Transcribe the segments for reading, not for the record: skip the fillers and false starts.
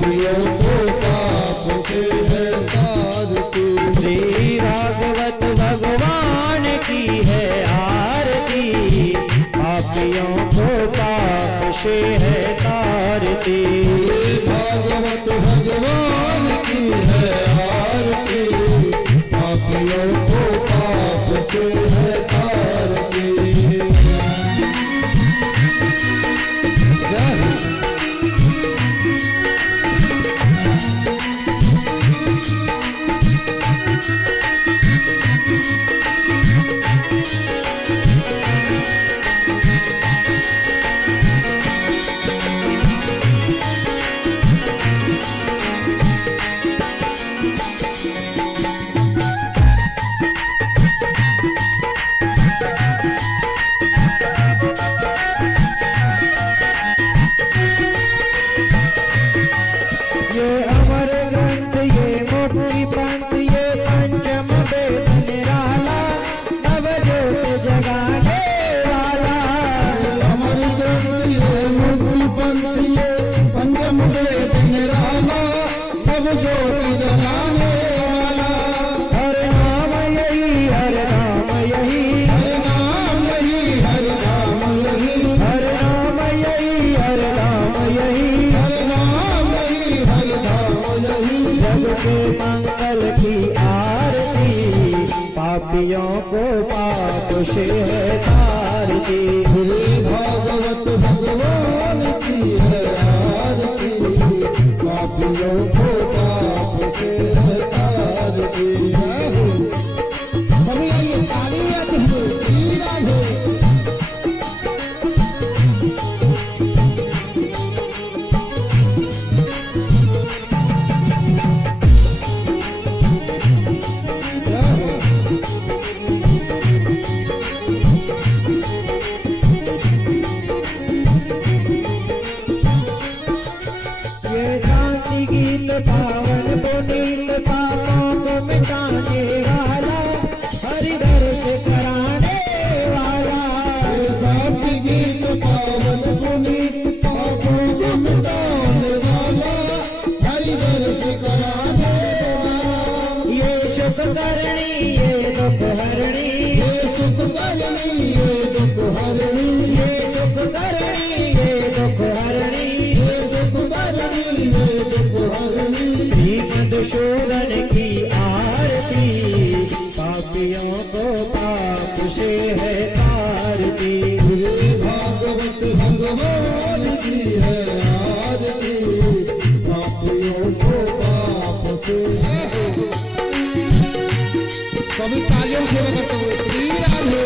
पापियों को पाप से है तारती। श्री भागवत भगवान की है आरती, पापियों को पाप से है तारती। भागवत भगवान की है आरती, पापियों को पाप से है तारती। मंगल की आरती, पापियों को पाप से है तारती। श्री भागवत भगवान की है आरती, पापियों को पाप से है तारती। सभी ये तालियां दीजिए, लीला है। पावन पुनीत पापों को मिटाने वाला, हरि दर्श कराने वाला। शांति गीत पावन पुनीत पापों को मिटाने वाला, हरि दर्श कराने वाला। ये सुख करणी ये दुख हरणी, ये सुख करणी ये दुख हरणी, ये सुख करणी ये दुख हरणी, ये सुख करणी ये दुख हरणी। मधुसूदन की आरती, पापियों को पाप से है तारती। श्री भागवत भगवान की है आरती, पापियों को पाप से है। सभी तालियों से करते हुए श्री राधे।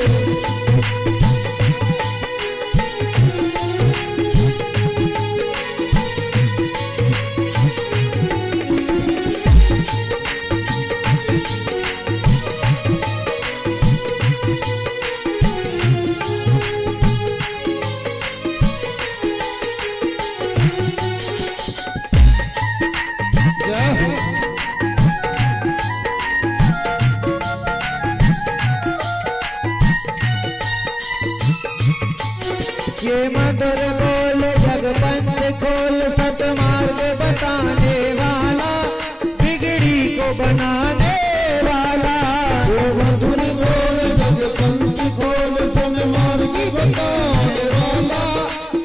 ये मधुर बोल जगपंथ खोल, सतमार्ग बताने वाला, बिगड़ी को बनाने वाला। ये मधुर बोल जगपंथ खोल, सतमार्ग बताने वाला,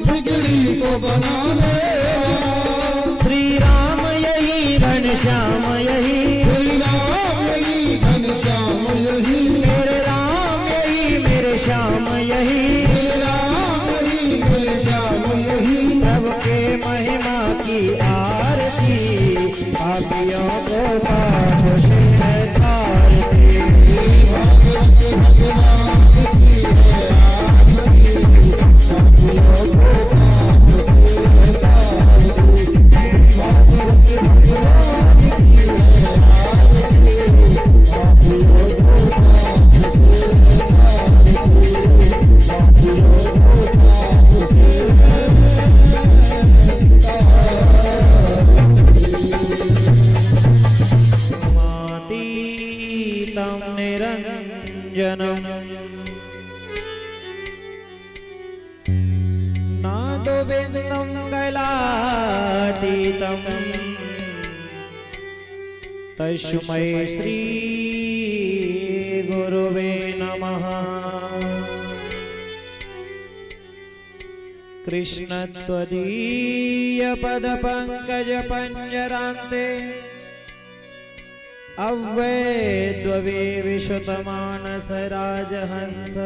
बिगड़ी को बनाने वाला। श्री राम यही घनश्याम यही, श्री राम यही घनश्याम यही, मेरे राम यही मेरे श्याम यही। प्रभु के महिमा की आरती, पापियों को पाप से है तारती। भागवत भगवान की है आरती, पापियों को पाप से है तारती। भागवत भगवान की है आरती, पापियों को पाप से है तारती। पापियों को पाप से है तारती। तस्मै श्री गुरुवे नमः। कृष्ण त्वदीय पद पंकज पंजरान्ते अव्यद्ववे विशुतमानस राजहंस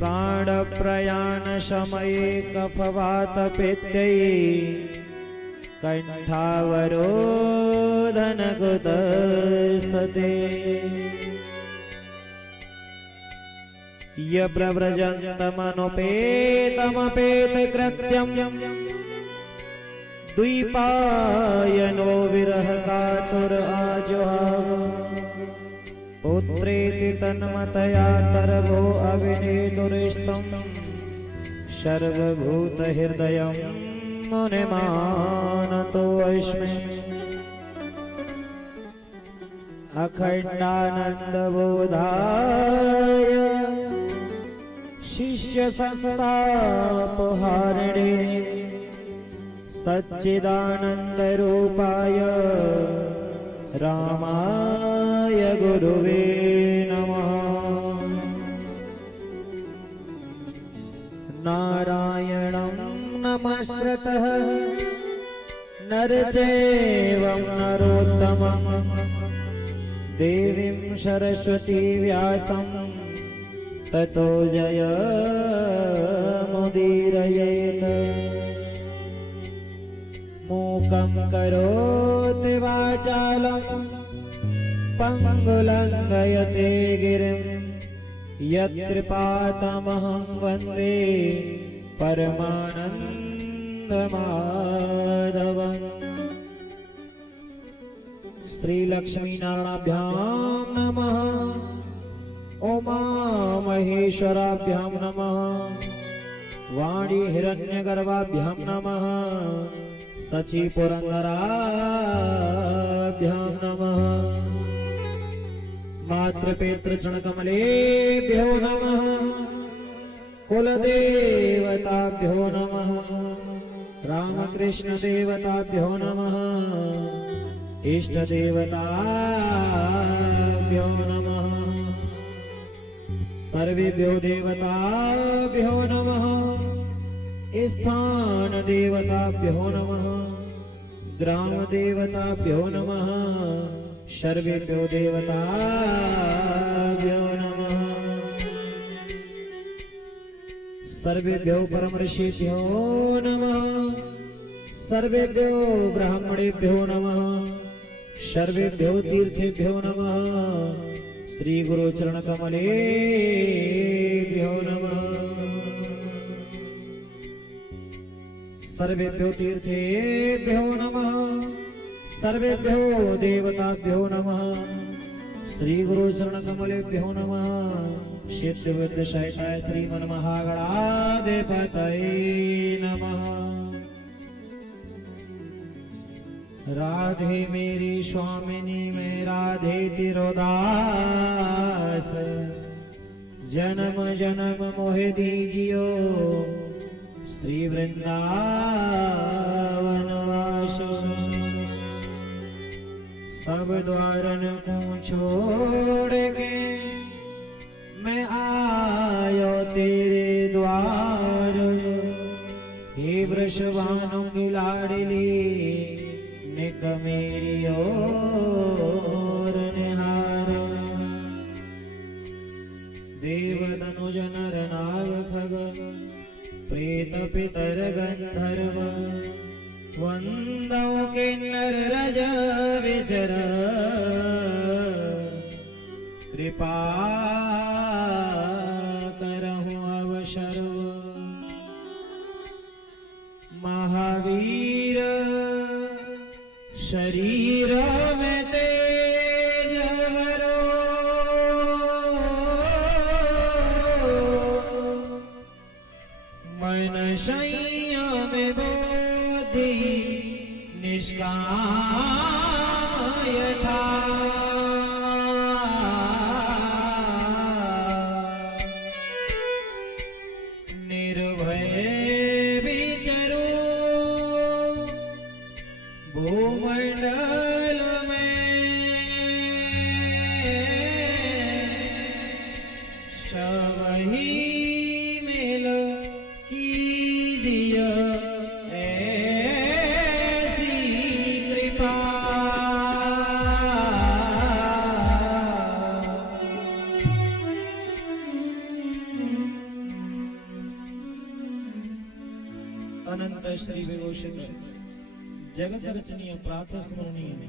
प्राण प्रयाण समये कफवात पित्तये कंठावरोधन कुतस्तते यप्रव्रजन्तमनुपेतमपेत कृत्यम् द्विपायनो विरह कातुर आजुहाव पुत्रेति तन्मतया तरवो अविनेतुरिष्टम् सर्वभूत हृदयं मुनिमानतो अस्मि। अखंडानंद बोधाय शिष्य संतापहारिणे सच्चिदानंद रूपाय रामाय गुरुवे नमः। नारायणं नमस्कृतः नरचैवं नरोत्तमं देवीं सरस्वती व्यासं ततो जयमुदीरयेत्। मूकं करोति वाचालं पङ्गुलङ्घयते गिरिं यत्कृपातमहं वन्दे परमानन्दमाधवम्। श्रीलक्ष्मीनारायणाभ्यां नमः। उमा महेश्वराभ्यां नमः। वाणी हिरण्यगर्भाभ्यां नमः। सची पुरंदराभ्यां नमः। मातृपितृचरणकमलेभ्यो नमः। कुलदेवताभ्यो नमः। रामकृष्ण देवताभ्यो नमः। इष्टदेवताभ्यो नमः। सर्वेभ्यो देवताभ्यो नमः। स्थान देवताभ्यो नमः। ग्राम देवताभ्यो नमः। सर्वेभ्यो देवताभ्यो नमः। सर्वेभ्यो परम ऋषिभ्यो नमः। सर्वेभ्यो ब्राह्मणेभ्यो नमः। सर्वेभ्यो तीर्थेभ्यो नमः। श्री गुरु चरण कमलेभ्यो नमः। सर्वेभ्यो तीर्थेभ्यो नमः। सर्वेभ्यो देवताभ्यो नमः। श्री गुरु चरण कमलेभ्यो नमः। सिद्ध बुद्ध सहिताय श्रीमन महागणाधिपतये नमः। राधे मेरी स्वामिनी मैं राधे तिरोदास जन्म जन्म मोहे दीजियो श्री वृंदावन वास। सब द्वारन को छोड़ के मैं आयो तेरे द्वार। हे वृषभानु की लाडली निक मेरी ओर निहार। देव तनुज नर नाग खग प्रेत पितर गंधर्व वंदो किन्नर रज विचर। कृपा करहूं अवसर महावीर शरीर में तेज भरो। मन संयम बुद्धि निष्काम यथा। निर्भय विचरो भूमंडल श्री विभूषित जगत रचनीय प्रातः स्मरणीय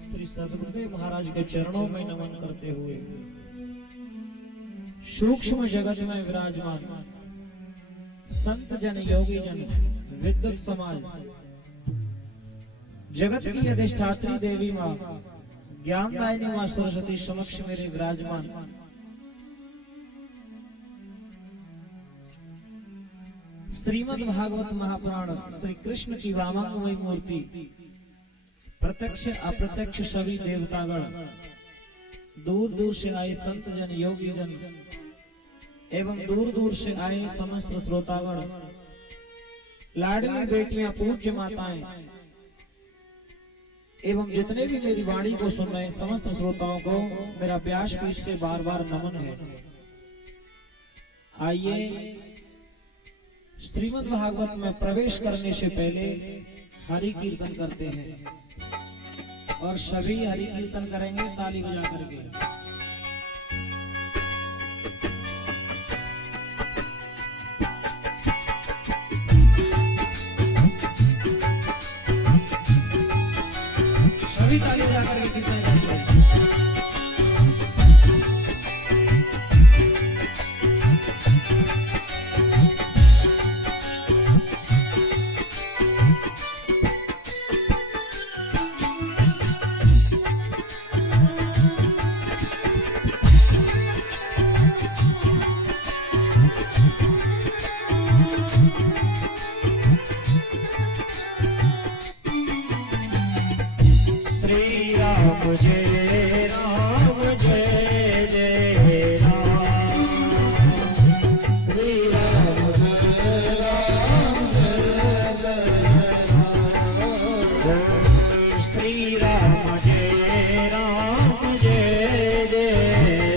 श्री सद्गुरुदेव महाराज के चरणों में नमन करते हुए सूक्ष्म जगत में विराजमान संत जन, योगी जन, विद्वत समाज, जगत की अधिष्ठात्री देवी मां, ज्ञानदायिनी मां सरस्वती समक्ष मेरे विराजमान श्रीमद् भागवत महापुराण श्री कृष्ण की वामांगमयी मूर्ति, प्रत्यक्ष अप्रत्यक्ष सभी देवतागण, दूर दूर से आए संत जन, योगी जन एवं दूर दूर से आए समस्त श्रोतागण, लाडली बेटियां, पूज्य माताएं एवं जितने भी मेरी वाणी को सुन रहे समस्त श्रोताओं को मेरा व्यासपीठ से बार बार नमन है। आइए श्रीमद् भागवत में प्रवेश करने से पहले हरि कीर्तन करते हैं और सभी हरि कीर्तन करेंगे ताली बजा करके। सभी ताली बजा करके कीर्तन करते हैं। जय राम जय जय राम, श्री राम जय राम जय जय राम, श्री राम जय राम जय जय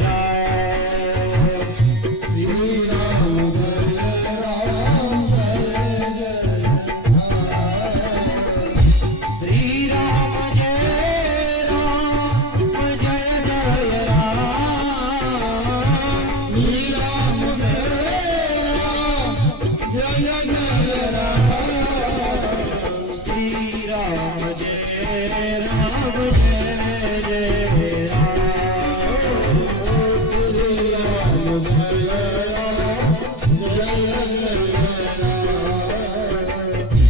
राम, श्री राम जय राम जय जय राम, श्री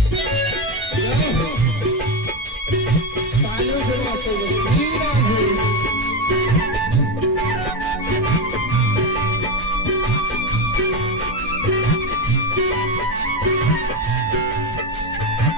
राम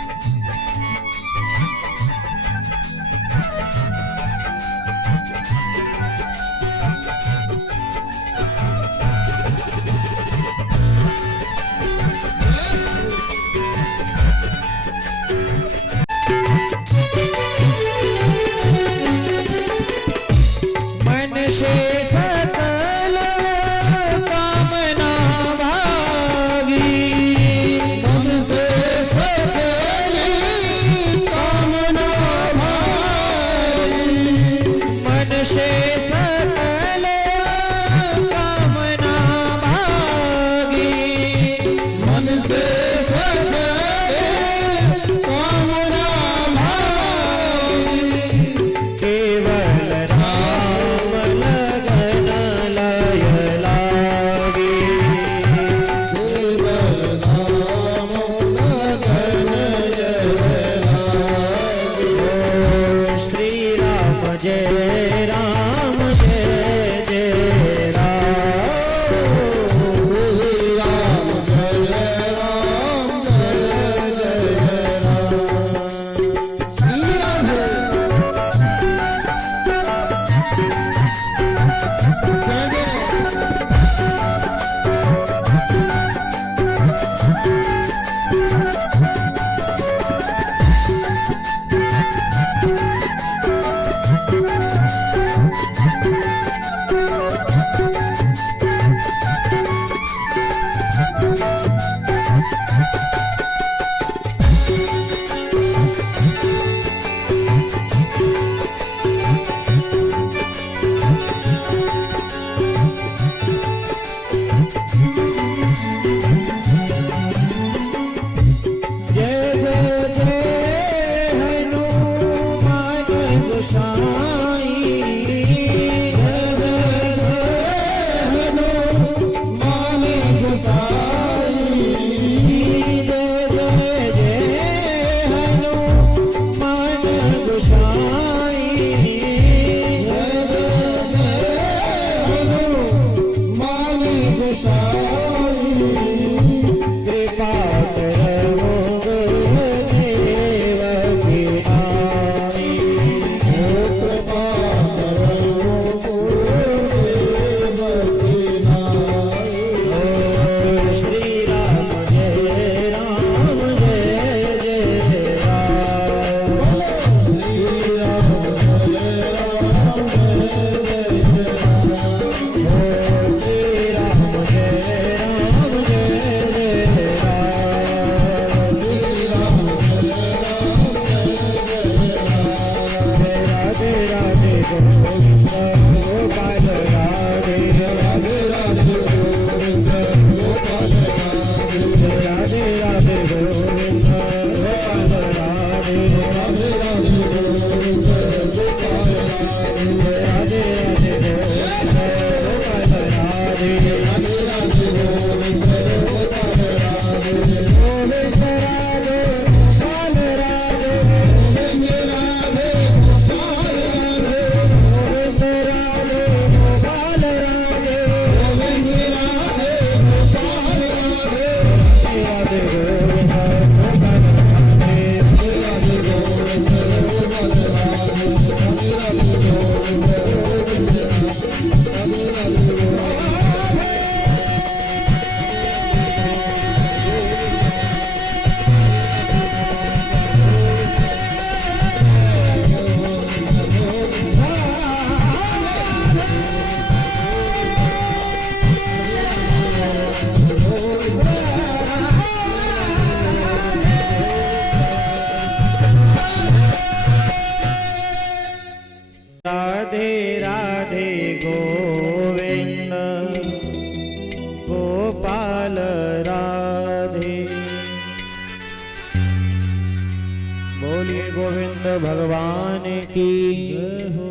बोलिए गोविंद भगवान की जय हो,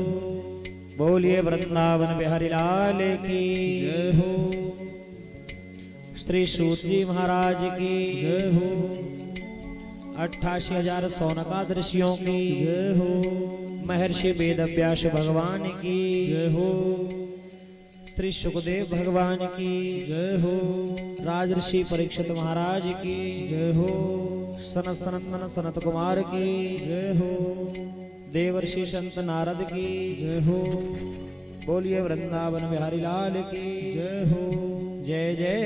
बोलिए वृंदावन बिहारी लाल की जय हो, श्री सूत जी महाराज की जय हो, 88,000 सौनकादृशियों की जय हो, महर्षि वेदव्यास भगवान की जय हो, श्री सुखदेव भगवान की जय हो, राजर्षि परीक्षित महाराज की जय हो, सनत सनंदन सनत कुमार की जय हो, देवर्षि संत नारद की जय हो, बोलिए वृंदावन बिहारी लाल की जय हो, जय जय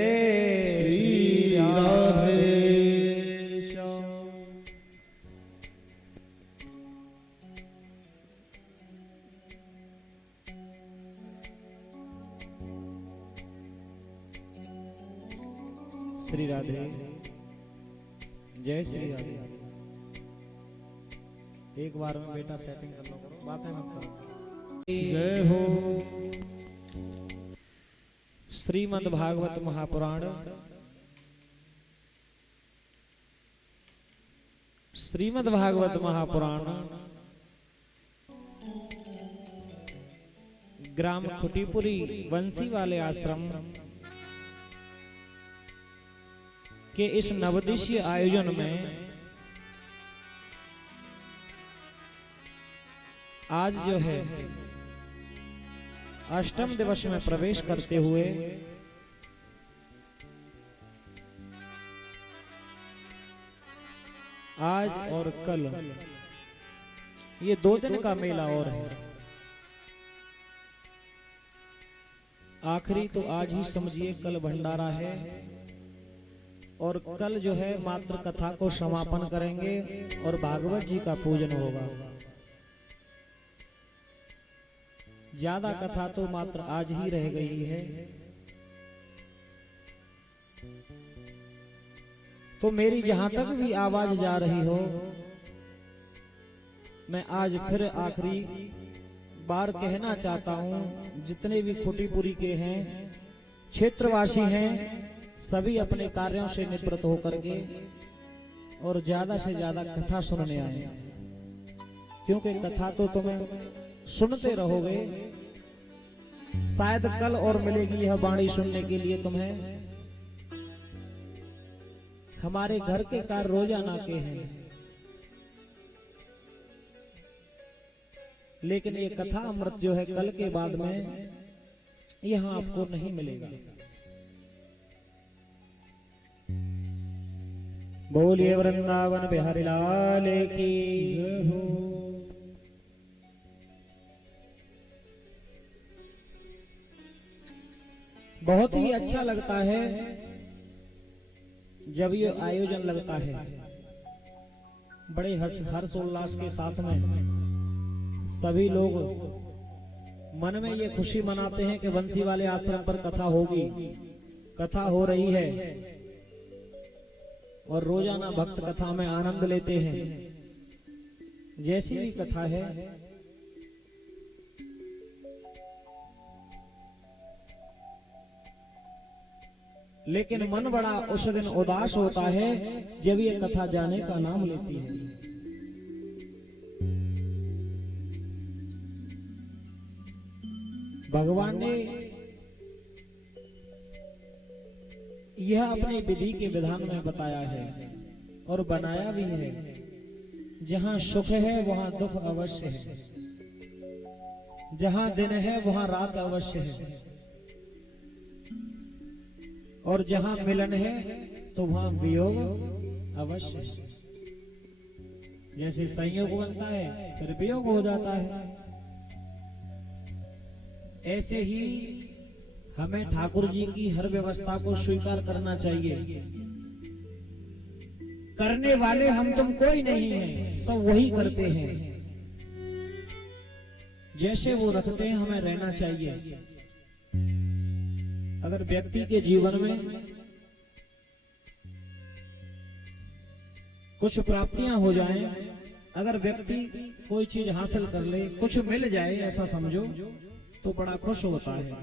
श्री राधे श्याम। श्री राधे जय श्री राधे। एक बार में बेटा सेटिंग कर लो, करो बातें मत करो। जय हो, श्रीमद् भागवत महापुराण श्रीमद् भागवत महापुराण ग्राम खुटीपुरी बंसी वाले आश्रम के इस नवदिशीय आयोजन में आज जो है अष्टम दिवस में प्रवेश करते हुए आज और कल ये 2 दिन का मेला और है। आखिरी तो आज ही समझिए, कल भंडारा है और कल जो है मात्र कथा को समापन करेंगे और भागवत जी का पूजन होगा। ज्यादा कथा तो मात्र आज ही रह गई है। तो मेरी जहां तक भी आवाज जा रही हो, मैं आज फिर आखिरी बार कहना चाहता हूं, जितने भी खुटीपुरी के हैं, क्षेत्रवासी हैं, सभी अपने कार्यों से निवृत्त होकर के और ज्यादा से ज्यादा कथा सुनने आए, क्योंकि कथा तो तुम्हें सुनते रहोगे, शायद कल और मिलेगी यह वाणी सुनने के लिए तुम्हें। हमारे घर के कार्य रोजाना के हैं, लेकिन ये कथा अमृत जो है कल के बाद में यहां आपको नहीं मिलेगा। बोलिए वृंदावन बिहारी लाल की जय हो, बहुत ही अच्छा लगता है जब ये आयोजन लगता है, बड़े हर्षोल्लास के साथ में सभी लोग मन में ये खुशी मनाते हैं कि बंसी वाले आश्रम पर कथा होगी, कथा हो रही है और रोजाना भक्त कथा में आनंद लेते हैं। जैसी भी कथा है, लेकिन मन बड़ा उस दिन उदास होता है जब ये कथा जाने का नाम लेती है। भगवान ने यह अपनी विधि के विधान में बताया है और बनाया भी है। जहां सुख है वहां दुख अवश्य है, जहां दिन है वहां रात अवश्य है, और जहां मिलन है तो वहां वियोग अवश्य है। जैसे संयोग बनता है फिर वियोग हो जाता है, ऐसे ही हमें ठाकुर जी की हर व्यवस्था को स्वीकार करना चाहिए। करने वाले हम तुम कोई नहीं है, सब वही करते हैं। जैसे वो रखते हैं हमें रहना चाहिए। अगर व्यक्ति के जीवन में कुछ प्राप्तियां हो जाएं, अगर व्यक्ति कोई चीज हासिल कर ले, कुछ मिल जाए ऐसा समझो, तो बड़ा खुश होता है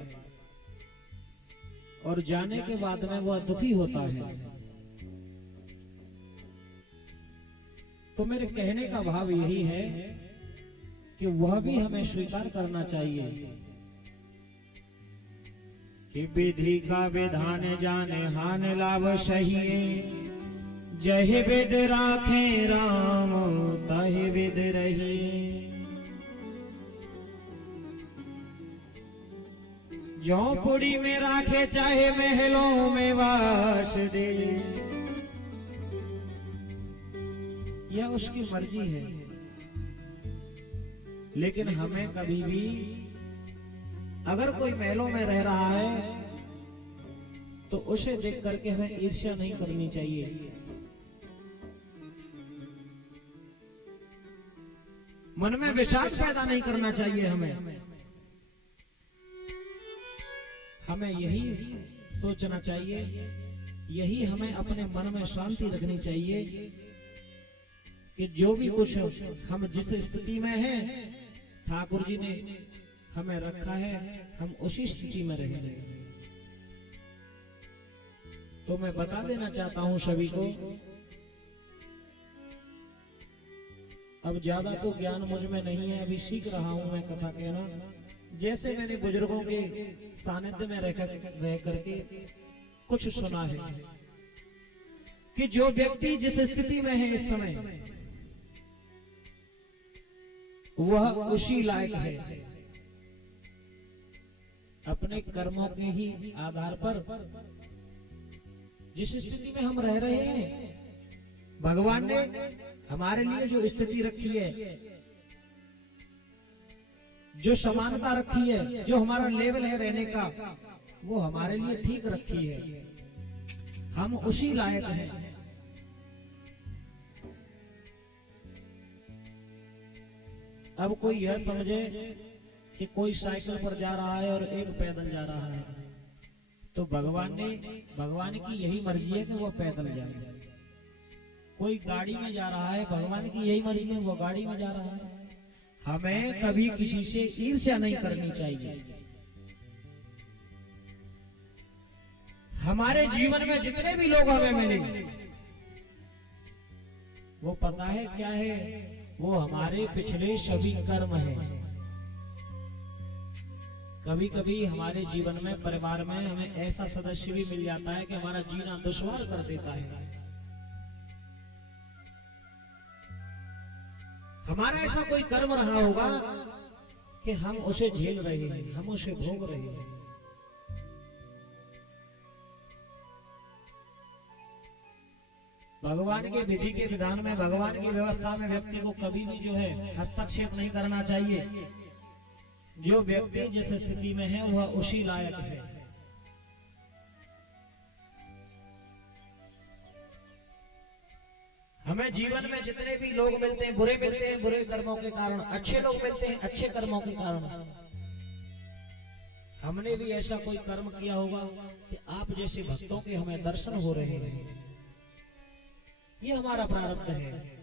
और जाने के बाद में वह दुखी होता है। तो मेरे कहने का भाव यही है कि वह भी हमें स्वीकार करना चाहिए कि विधि का विधान जाने हान लाभ सहिए, जहि विद राखे राम तहि विद रहिए। झोपड़ी में राखे चाहे महलों में वास दे, यह उसकी मर्जी है। लेकिन हमें कभी भी अगर कोई महलों में रह रहा है तो उसे देख करके हमें ईर्ष्या नहीं करनी चाहिए। मन में विषाद पैदा नहीं करना चाहिए। हमें यही सोचना चाहिए, यही हमें अपने मन में शांति रखनी चाहिए कि जो भी कुछ हम जिस स्थिति में हैं, ठाकुर जी ने हमें रखा है, हम उसी स्थिति में रहेंगे। तो मैं बता देना चाहता हूं सभी को, अब ज्यादा तो ज्ञान मुझ में नहीं है, अभी सीख रहा हूं मैं कथा कहना। जैसे मैंने बुजुर्गों के सानिध्य में रह करके कुछ सुना है कि जो व्यक्ति जिस स्थिति में है इस समय, वह उसी लायक है। अपने कर्मों के ही आधार पर जिस स्थिति में हम रह रहे हैं, भगवान ने हमारे लिए जो स्थिति रखी है, जो समानता रखी है, जो हमारा लेवल है रहने का, वो हमारे लिए ठीक रखी है। हम उसी लायक हैं। अब कोई यह समझे कि कोई साइकिल पर जा रहा है और एक पैदल जा रहा है, तो भगवान की यही मर्जी है कि वो पैदल जाए। कोई गाड़ी में जा रहा है, भगवान की यही मर्जी है वो गाड़ी में जा रहा है। हमें कभी किसी से ईर्ष्या नहीं करनी चाहिए। हमारे जीवन में जितने भी लोग हमें मिले, वो पता है क्या है, वो हमारे पिछले सभी कर्म हैं। कभी कभी हमारे जीवन में, परिवार में हमें ऐसा सदस्य भी मिल जाता है कि हमारा जीना दुश्वार कर देता है। हमारा ऐसा कोई कर्म रहा होगा कि हम उसे झेल रहे हैं, हम उसे भोग रहे हैं। भगवान के विधि के विधान में, भगवान की व्यवस्था में व्यक्ति को कभी भी जो है हस्तक्षेप नहीं करना चाहिए। जो व्यक्ति जिस स्थिति में है वह उसी लायक है। हमें जीवन में जितने भी लोग मिलते हैं, बुरे मिलते हैं बुरे कर्मों के कारण, अच्छे लोग मिलते हैं अच्छे कर्मों के कारण। हमने भी ऐसा कोई कर्म किया होगा कि आप जैसे भक्तों के हमें दर्शन हो रहे हैं, ये हमारा प्रारब्ध है।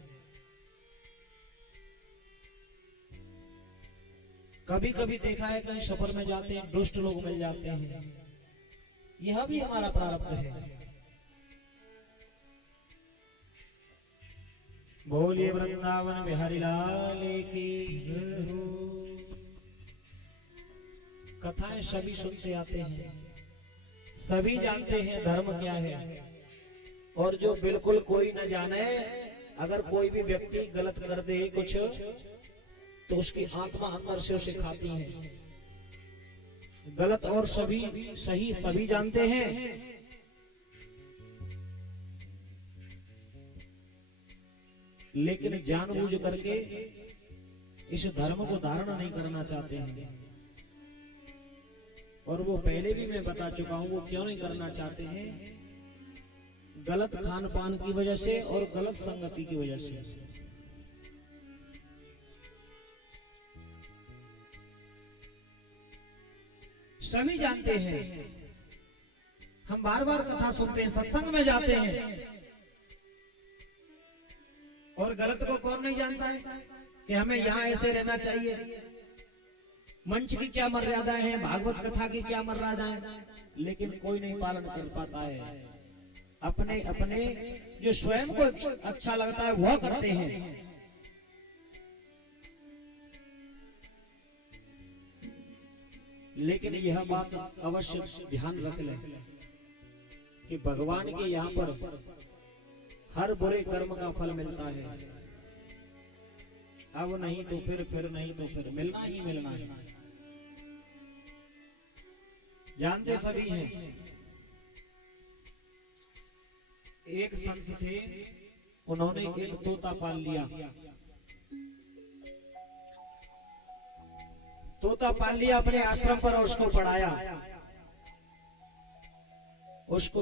कभी कभी देखा है कहीं सफर में जाते हैं, दुष्ट लोग मिल जाते हैं, यह भी हमारा प्रारब्ध है। बोलिए वृंदावन बिहारी लाल की जय हो। कथाएं सभी सुनते आते हैं, सभी जानते हैं धर्म क्या है। और जो बिल्कुल कोई न जाने, अगर कोई भी व्यक्ति गलत कर दे कुछ, तो उसकी आत्मा अंदर से उसे खाती है। गलत और सभी सही सभी जानते हैं, लेकिन जानबूझ करके इस धर्म को धारण नहीं करना चाहते हैं। और वो पहले भी मैं बता चुका हूं, वो क्यों नहीं करना चाहते हैं? गलत खान पान की वजह से और गलत संगति की वजह से। सभी जानते हैं, हम बार बार कथा सुनते हैं, सत्संग में जाते हैं, और गलत को कौन नहीं जानता है कि हमें यहाँ ऐसे रहना चाहिए। मंच की क्या मर्यादाएं हैं, भागवत कथा की क्या मर्यादाएं, लेकिन कोई नहीं पालन कर पाता है। अपने अपने जो स्वयं को अच्छा लगता है वह करते हैं। लेकिन यह बात अवश्य ध्यान रख लें कि भगवान के यहाँ पर हर बुरे कर्म का फल मिलता है। अब नहीं तो फिर नहीं तो फिर मिलना ही मिलना है। जानते सभी हैं, एक संत थे, उन्होंने एक तोता पाल लिया। तोता पाल लिया अपने आश्रम पर और उसको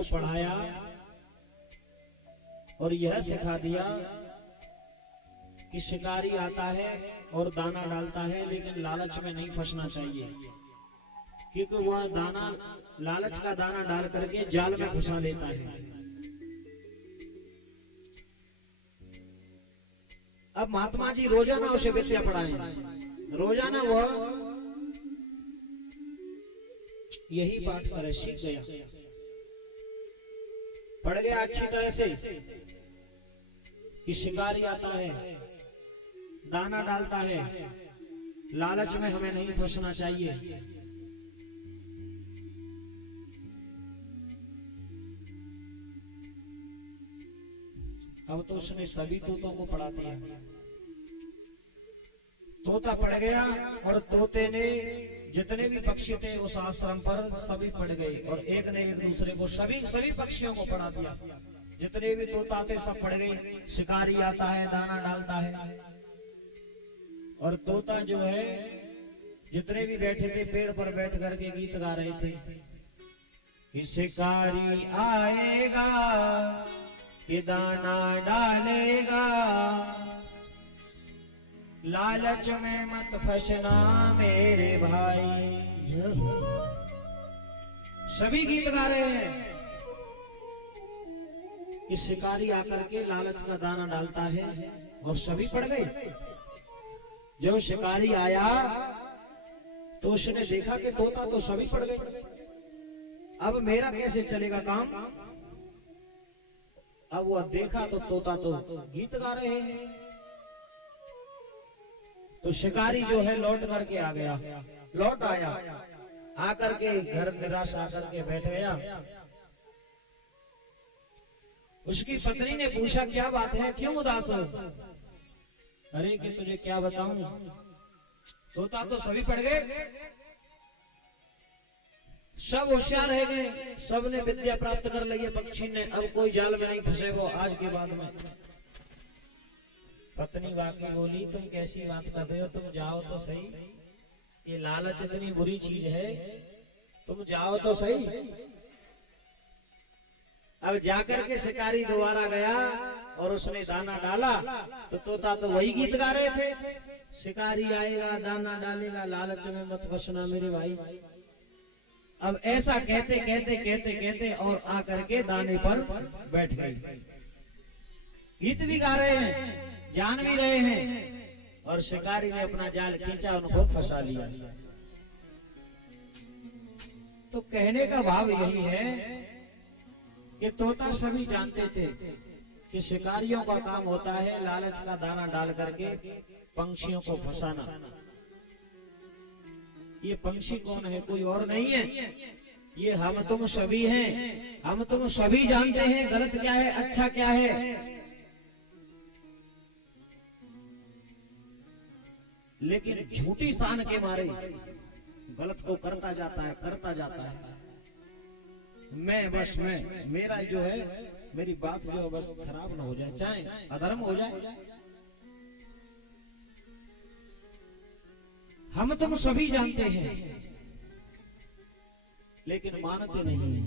पढ़ाया और यह सिखा दिया कि शिकारी आता है और दाना डालता है, लेकिन लालच में नहीं फंसना चाहिए, क्योंकि वह दाना लालच का दाना डाल करके जाल में फंसा लेता है। अब महात्मा जी रोजाना उसे विद्या पढ़ाए, रोजाना वह यही पाठ करे, सीख गया, पढ़ गया अच्छी तरह से कि शिकारी आता है, दाना डालता है, लालच में हमें नहीं फंसना चाहिए। अब तो उसने सभी तोतों को पढ़ा दिया। तोता पढ़ गया और तोते ने जितने भी पक्षी थे उस आश्रम पर सभी पढ़ गए और एक ने एक दूसरे को सभी पक्षियों को पढ़ा दिया। जितने भी तोता थे सब पढ़ गए। शिकारी आता है, दाना डालता है, और तोता जो है जितने भी बैठे थे पेड़ पर बैठ करके गीत गा रहे थे कि शिकारी आएगा कि दाना डालेगा, लालच में मत फंसना मेरे भाई। सभी गीत गा रहे हैं कि शिकारी आकर के लालच का दाना डालता है और सभी पड़ गए। जब शिकारी आया तो उसने देखा कि तोता तो सभी पड़ गए, अब मेरा कैसे चलेगा काम। अब वह देखा तो तोता तो गीत गा रहे हैं, तो शिकारी जो है लौट करके आ गया, लौट आया, आकर के घर निराश आकर के बैठ गया। उसकी पत्नी ने पूछा क्या बात है, क्यों उदास हो। अरे कि तुझे क्या बताऊं, तोता तो सभी पड़ गए, सब होशियार रह गए, सबने विद्या प्राप्त कर ली है पक्षी ने, अब कोई जाल में नहीं फंसेगा आज के बाद में। पत्नी वाकई बोली तुम कैसी बात कर रहे हो, तुम जाओ तो सही, ये लालच इतनी बुरी चीज है, तुम जाओ तो सही। अब जाकर के शिकारी दोबारा गया और उसने दाना डाला तो तोता तो वही गीत गा रहे थे, शिकारी आएगा दाना डालेगा, लालच में मत फंसना मेरे भाई। अब ऐसा कहते कहते कहते कहते और आकर के दाने पर बैठ गए। गीत भी गा रहे हैं, जान भी रहे हैं, और शिकारी ने अपना जाल खींचा, उनको फंसा लिया। तो कहने का भाव यही है कि तोता सभी जानते थे कि शिकारियों का काम होता है लालच का दाना डाल करके पंछियों को फंसाना। ये पंछी कौन है, कोई और नहीं है, ये हम तुम सभी हैं। हम तुम सभी जानते हैं गलत क्या है अच्छा क्या है, लेकिन झूठी शान के मारे गलत को करता जाता है। मैं बस मैं मेरा जो है, मेरी बात जो बस खराब ना हो जाए, चाहे अधर्म हो जाए। हम तुम सभी जानते हैं लेकिन मानते नहीं।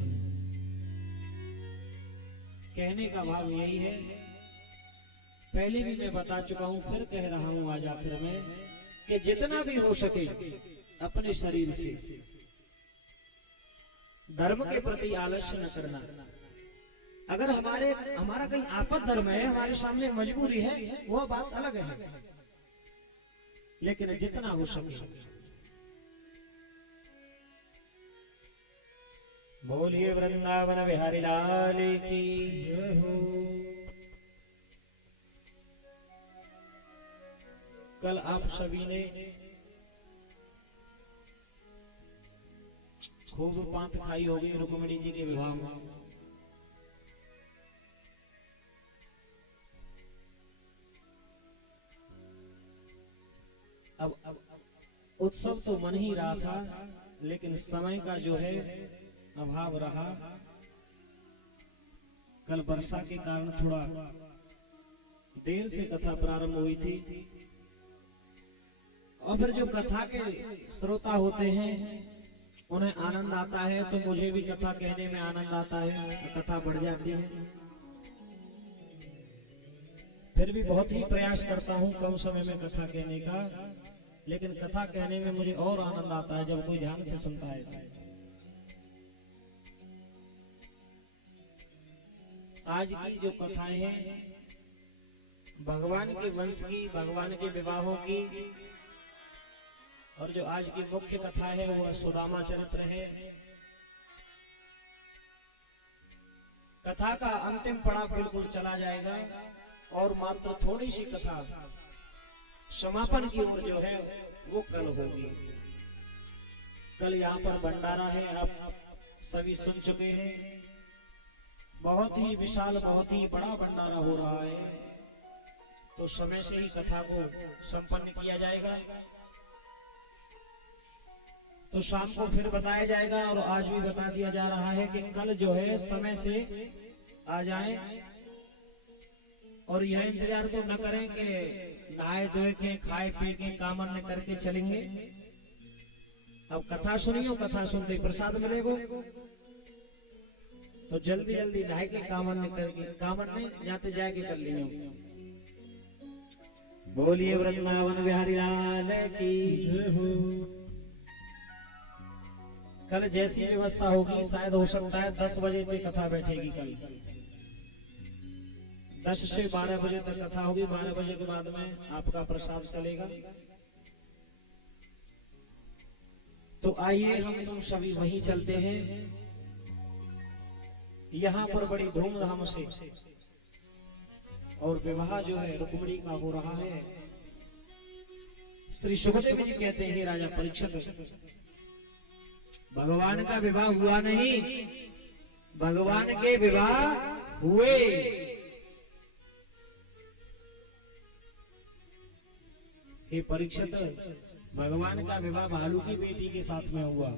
कहने का भाव यही है, पहले भी मैं बता चुका हूं, फिर कह रहा हूं आज आखिर में, कि जितना भी हो सके अपने शरीर से धर्म के प्रति आलस्य न करना। अगर हमारा कहीं आपद धर्म है, हमारे सामने मजबूरी है, वह बात अलग है, लेकिन जितना हो सके। बोलिए वृंदावन बिहारी लाल की जय हो। कल आप सभी ने खूब पांत खाई होगी रुक्मिणी जी के विवाह में। अब उत्सव तो मन ही रहा था, लेकिन समय का जो है अभाव रहा। कल वर्षा के कारण थोड़ा देर से कथा प्रारंभ हुई थी, और फिर जो कथा के श्रोता होते हैं उन्हें आनंद आता है, तो मुझे भी कथा कहने में आनंद आता है, कथा बढ़ जाती है। फिर भी बहुत ही प्रयास करता हूँ कम समय में कथा कहने का, लेकिन कथा कहने में मुझे और आनंद आता है जब कोई ध्यान से सुनता है। आज की जो कथाएं हैं भगवान के वंश की, भगवान के विवाहों की, और जो आज की मुख्य कथा है वो सुदामा चरित्र है। कथा का अंतिम पड़ाव बिल्कुल चला जाएगा और मात्र थोड़ी सी कथा समापन की ओर जो है वो कल होगी। कल यहाँ पर भंडारा है, आप सभी सुन चुके हैं। बहुत ही विशाल, बहुत ही बड़ा भंडारा हो रहा है, तो समय से ही कथा को संपन्न किया जाएगा। तो शाम को फिर बताया जाएगा, और आज भी बता दिया जा रहा है कि कल जो है समय से आ जाएं, और यह इंतजार तो न करें कि नहाए धोए के, खाए पी के, कामन करके चलेंगे। अब कथा सुनियो, कथा सुनते प्रसाद मिलेगा, तो जल्दी जल्दी नहाए के, कामन करके, कामन नहीं जाते जाके कर लियो। बोलिए वृंदावन बिहारी लाल की जय हो। कल जैसी व्यवस्था होगी, शायद हो सकता है 10 बजे तक कथा बैठेगी। कल 10 से 12 बजे तक कथा होगी। 12 बजे के बाद में आपका प्रसाद चलेगा। तो आइए हम तुम सभी वहीं चलते हैं। यहाँ पर बड़ी धूमधाम से और विवाह जो है रुक्मिणी का हो रहा है। श्री सुखदेव जी कहते हैं, राजा परीक्षित, भगवान का विवाह हुआ नहीं, भगवान के विवाह हुए। हे परीक्षित, भगवान का विवाह भालू की बेटी के साथ में हुआ।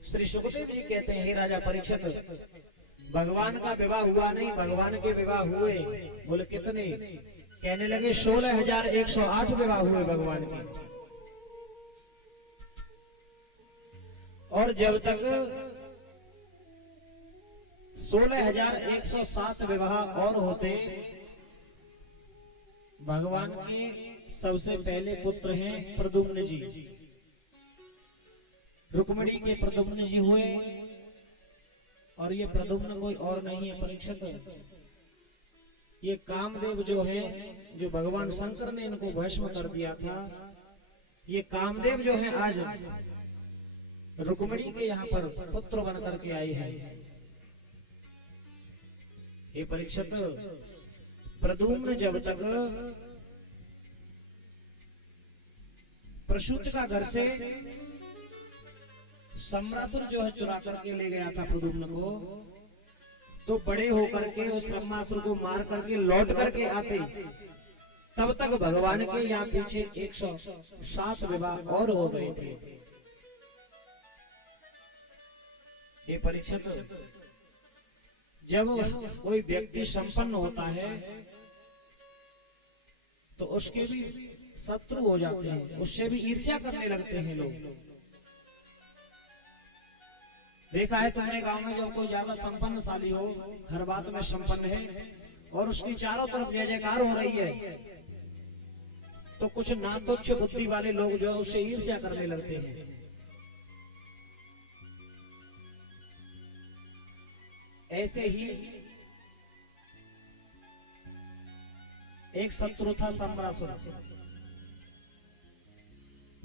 श्री सुखदेव जी कहते हैं, हे राजा परीक्षित, भगवान का विवाह हुआ नहीं, भगवान के विवाह हुए। बोले कितने? कहने लगे 16,108 विवाह हुए भगवान के। और जब तक 16,107 विवाह और होते, भगवान के सबसे पहले पुत्र हैं प्रद्युम्न जी। रुक्मिणी के प्रद्युम्न जी हुए, और ये प्रद्युम्न कोई और नहीं है परीक्षित, ये कामदेव जो है, जो भगवान शंकर ने इनको भस्म कर दिया था, ये कामदेव जो है आज रुक्मिणी के यहाँ पर पुत्र बन करके आए हैं। ये परीक्षित, प्रद्युम्न जब तक प्रसूत का घर से सम्रासुर जो है चुरा करके ले गया था प्रद्युम्न को, तो बड़े होकर के उस सम्रासुर को मार करके लौट करके आते, तब तक भगवान के यहाँ पीछे 107 विवाह और हो गए थे। ये परीक्षित, जब कोई व्यक्ति संपन्न होता है तो उसके भी शत्रु हो जाते हैं, उससे भी ईर्ष्या करने लगते हैं लोग। देखा है तुमने गांव में, जब कोई ज्यादा संपन्नशाली हो, हर बात में संपन्न है, और उसकी चारों तरफ जय जयकार हो रही है, तो कुछ नातुच्छ बुद्धि वाले लोग जो है उससे ईर्ष्या करने लगते हैं। ऐसे ही एक शत्रु था सम्रासुर,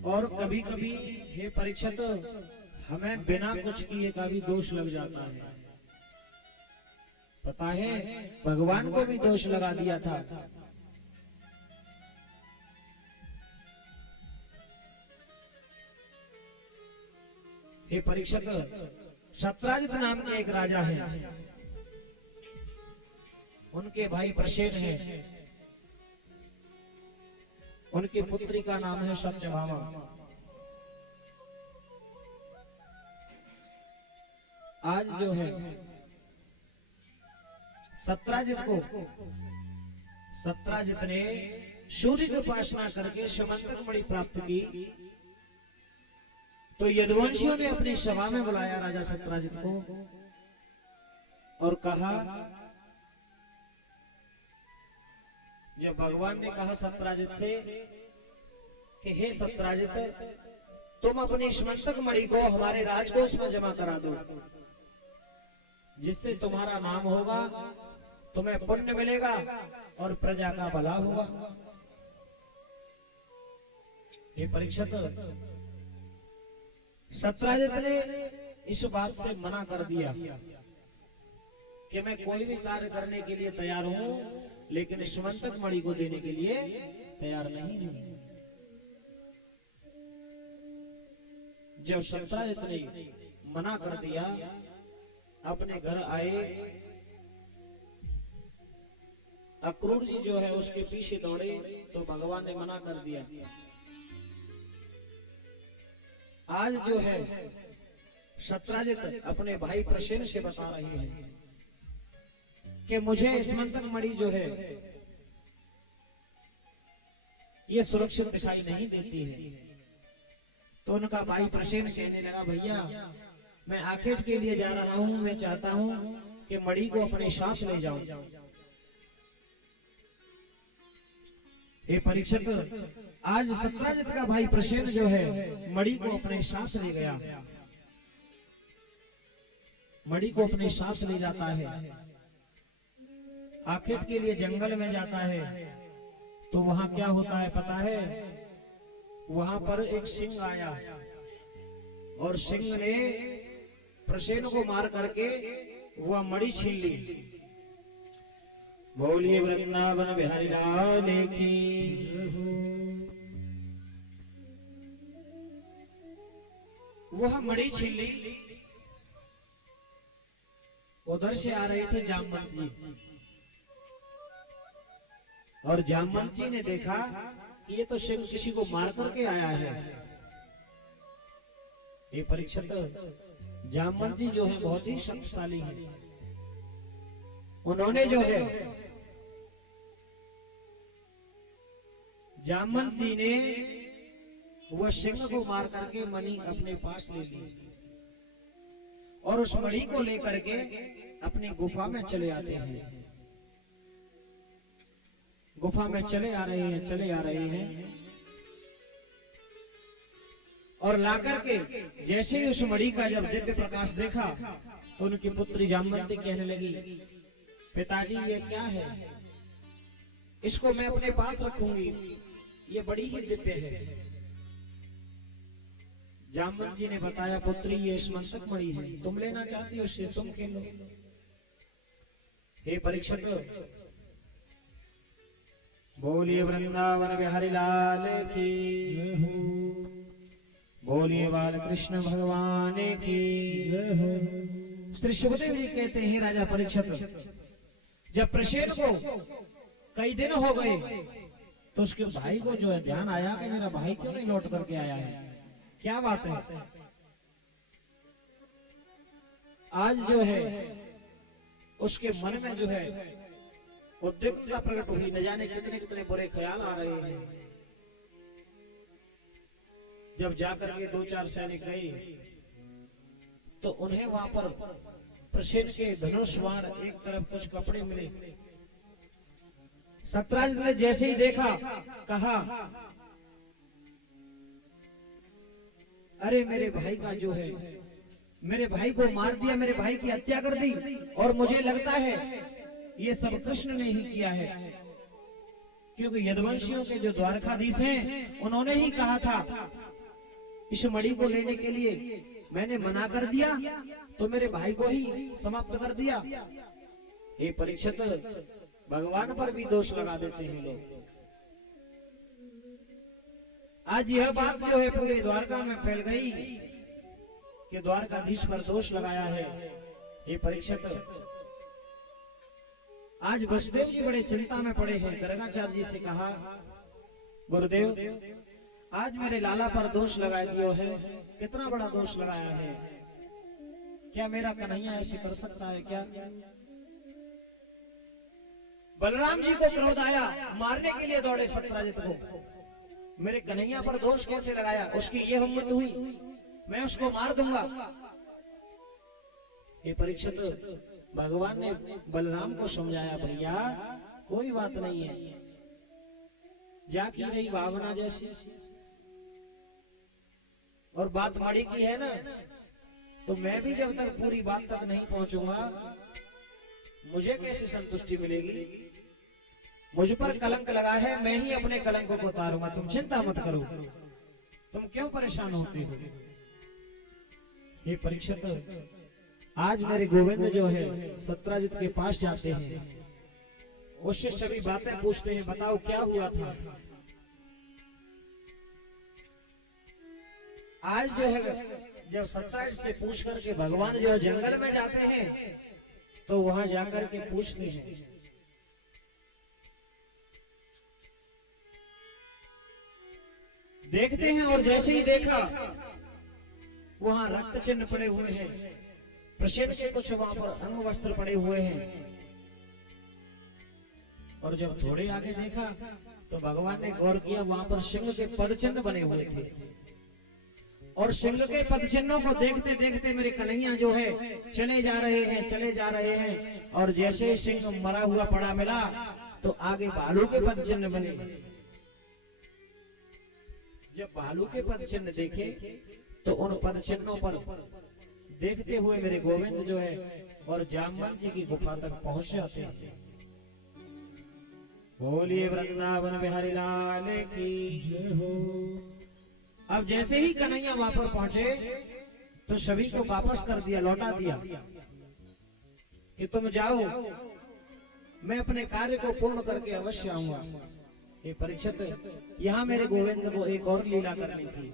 और कभी कभी हे परीक्षित, हमें बिना कुछ किए का भी दोष लग जाता है। पता है, भगवान को भी दोष लगा दिया था। ये परीक्षित, सत्राजित नाम के एक राजा हैं, उनके भाई प्रसेन हैं, उनकी पुत्री का नाम है सत्यभामा। आज जो है सत्राजित ने सूर्य की उपासना करके समंतक मणि प्राप्त की, तो यदुवंशियों ने अपनी सभा में बुलाया राजा सत्राजित को और कहा, जब भगवान ने कहा सत्राजित से कि हे सत्राजित, तुम अपनी समंतक मणि को हमारे राजकोष में जमा करा दो, जिससे तुम्हारा नाम होगा, तुम्हें पुण्य मिलेगा और प्रजा का भला होगा। ये परीक्षित, सत्राजित ने इस बात से मना कर दिया कि मैं कोई भी कार्य करने के लिए तैयार हूं, लेकिन समंतक मणि को देने के लिए तैयार नहीं हूं। जब सत्राजित ने मना कर दिया, अपने घर आए, अक्रूर जी जो है उसके पीछे दौड़े, तो भगवान ने मना कर दिया। आज जो है सत्राजित अपने भाई प्रसेन से बता रहे हैं कि मुझे समंतक मणि जो है ये सुरक्षित दिखाई नहीं देती है। तो उनका भाई प्रसेन कहने लगा, भैया मैं आखेट के लिए जा रहा हूं, मैं चाहता हूं कि मणि को अपने साथ ले जाऊं। ये परीक्षित, आज सत्राजित का भाई प्रसेन जो है मणि को अपने साथ ले गया, मणि को अपने साथ ले जाता है, आखेट के लिए जंगल में जाता है। तो वहां क्या होता है पता है? वहां पर एक सिंह आया और सिंह ने प्रसेन को मार करके वह मणि छीन ली। बोलिए वृंदावन बिहारी लाल की। वह मणि छीन ली। उधर से आ रहे थे जामवंत जी, और जामवंत जी ने देखा कि ये तो सिंह किसी को मार करके आया है। ये परीक्षित, जामवंत जी जो है बहुत ही शक्तिशाली है। उन्होंने जो है जामवंत जी ने वह सिंह को मार करके मणि अपने पास ले ली और उस मणि को लेकर के अपनी गुफा में चले आते हैं। गुफा में चले आ रहे हैं और लाकर के जैसे ही उस मणि का जब दिव्य प्रकाश देखा तो उनकी पुत्री जामवंती कहने लगी, पिताजी ये क्या है? इसको मैं अपने पास रखूंगी, ये बड़ी ही दिव्य है। जामवंत जी ने बताया, पुत्री ये समंतक मणि है, तुम लेना चाहती हो उससे तुम खेलो। हे परीक्षित, बोलिए वृंदावन बिहारी लाल की, बोलिए बाल कृष्ण भगवान की। श्री सुखदेव जी कहते हैं, राजा परीक्षित, जब प्रसेन को कई दिन हो गए तो उसके भाई को जो है ध्यान आया कि मेरा भाई क्यों नहीं लौट करके आया है, क्या बात है। आज जो है उसके मन में जो है उद्विग्नता प्रकट हुई, न जाने कितने कितने बुरे ख्याल आ रहे हैं। जब जाकर के 2-4 सैनिक गए तो उन्हें वहां पर प्रसेन के धनुष बाण, एक तरफ कुछ कपड़े मिले। सत्राजित ने जैसे ही देखा, कहा, अरे मेरे भाई का जो है, मेरे भाई को मार दिया, मेरे भाई की हत्या कर दी, और मुझे लगता है ये सब कृष्ण ने ही किया है, क्योंकि यदुवंशियों के जो द्वारकाधीश हैं उन्होंने ही कहा था इस मणि को लेने के लिए, मैंने मना कर दिया तो मेरे भाई को ही समाप्त कर दिया। ये परीक्षित, भगवान पर भी दोष लगा देते हैं लोग। आज यह बात जो है पूरे द्वारका में फैल गई कि द्वारकाधीश पर दोष लगाया है। ये परीक्षित, आज वसुदेव जी बड़े चिंता में पड़े हैं। गर्गाचार्य जी से कहा, गुरुदेव आज मेरे लाला पर दोष लगा दियो है, कितना बड़ा दोष लगाया है, क्या मेरा कन्हैया ऐसे कर सकता है क्या? बलराम जी को क्रोध आया, मारने के लिए दौड़े सत्यजित को। मेरे कन्हैया पर दोष कैसे लगाया? उसकी ये हिम्मत हुई, मैं उसको मार दूंगा। ये परीक्षित, भगवान ने बलराम को समझाया, भैया कोई बात नहीं है, जाकी रही भावना जैसी, और बात मड़ी की है ना, तो मैं भी जब तक पूरी बात तक नहीं पहुंचूंगा मुझे कैसे संतुष्टि मिलेगी? मुझ पर कलंक लगा है, मैं ही अपने कलंकों को उतारूंगा, तुम चिंता मत करो। तुम क्यों परेशान होते हो? ये परीक्षित, आज मेरे गोविंद जो है सत्यजित के पास जाते हैं, उससे सभी बातें पूछते हैं, बताओ क्या हुआ था? आज जो है जब सत्यजित से पूछ करके भगवान जो जंगल में जाते हैं तो वहां जाकर के पूछते हैं, देखते हैं, और जैसे ही देखा वहां रक्त चिन्ह पड़े हुए हैं, प्रशेद के कुछ वहां पर अंग वस्त्र पड़े हुए हैं। और जब थोड़े आगे देखा तो भगवान ने गौर किया, वहां पर सिंह के पदचिन्ह बने हुए थे। और सिंह के पदचिन्हों को देखते देखते मेरे कन्हैया जो है चले जा रहे हैं, चले जा रहे हैं। और जैसे ही सिंह मरा हुआ पड़ा मिला तो आगे भालू के पदचिन्ह बने। जब भालू के पदचिन्ह देखे तो उन पदचिन्हों पर देखते हुए मेरे गोविंद जो है और जामवंत जी की गुफा तक पहुंच जाते हैं। बोलिए वृंदावन बिहारी लाल की जय हो। अब जैसे ही कन्हैया वहां पर पहुंचे तो सभी को वापस कर दिया, लौटा दिया कि तुम जाओ, मैं अपने कार्य को पूर्ण करके अवश्य आऊंगा। ये परीक्षित, यहां मेरे गोविंद को एक और लीला करनी थी।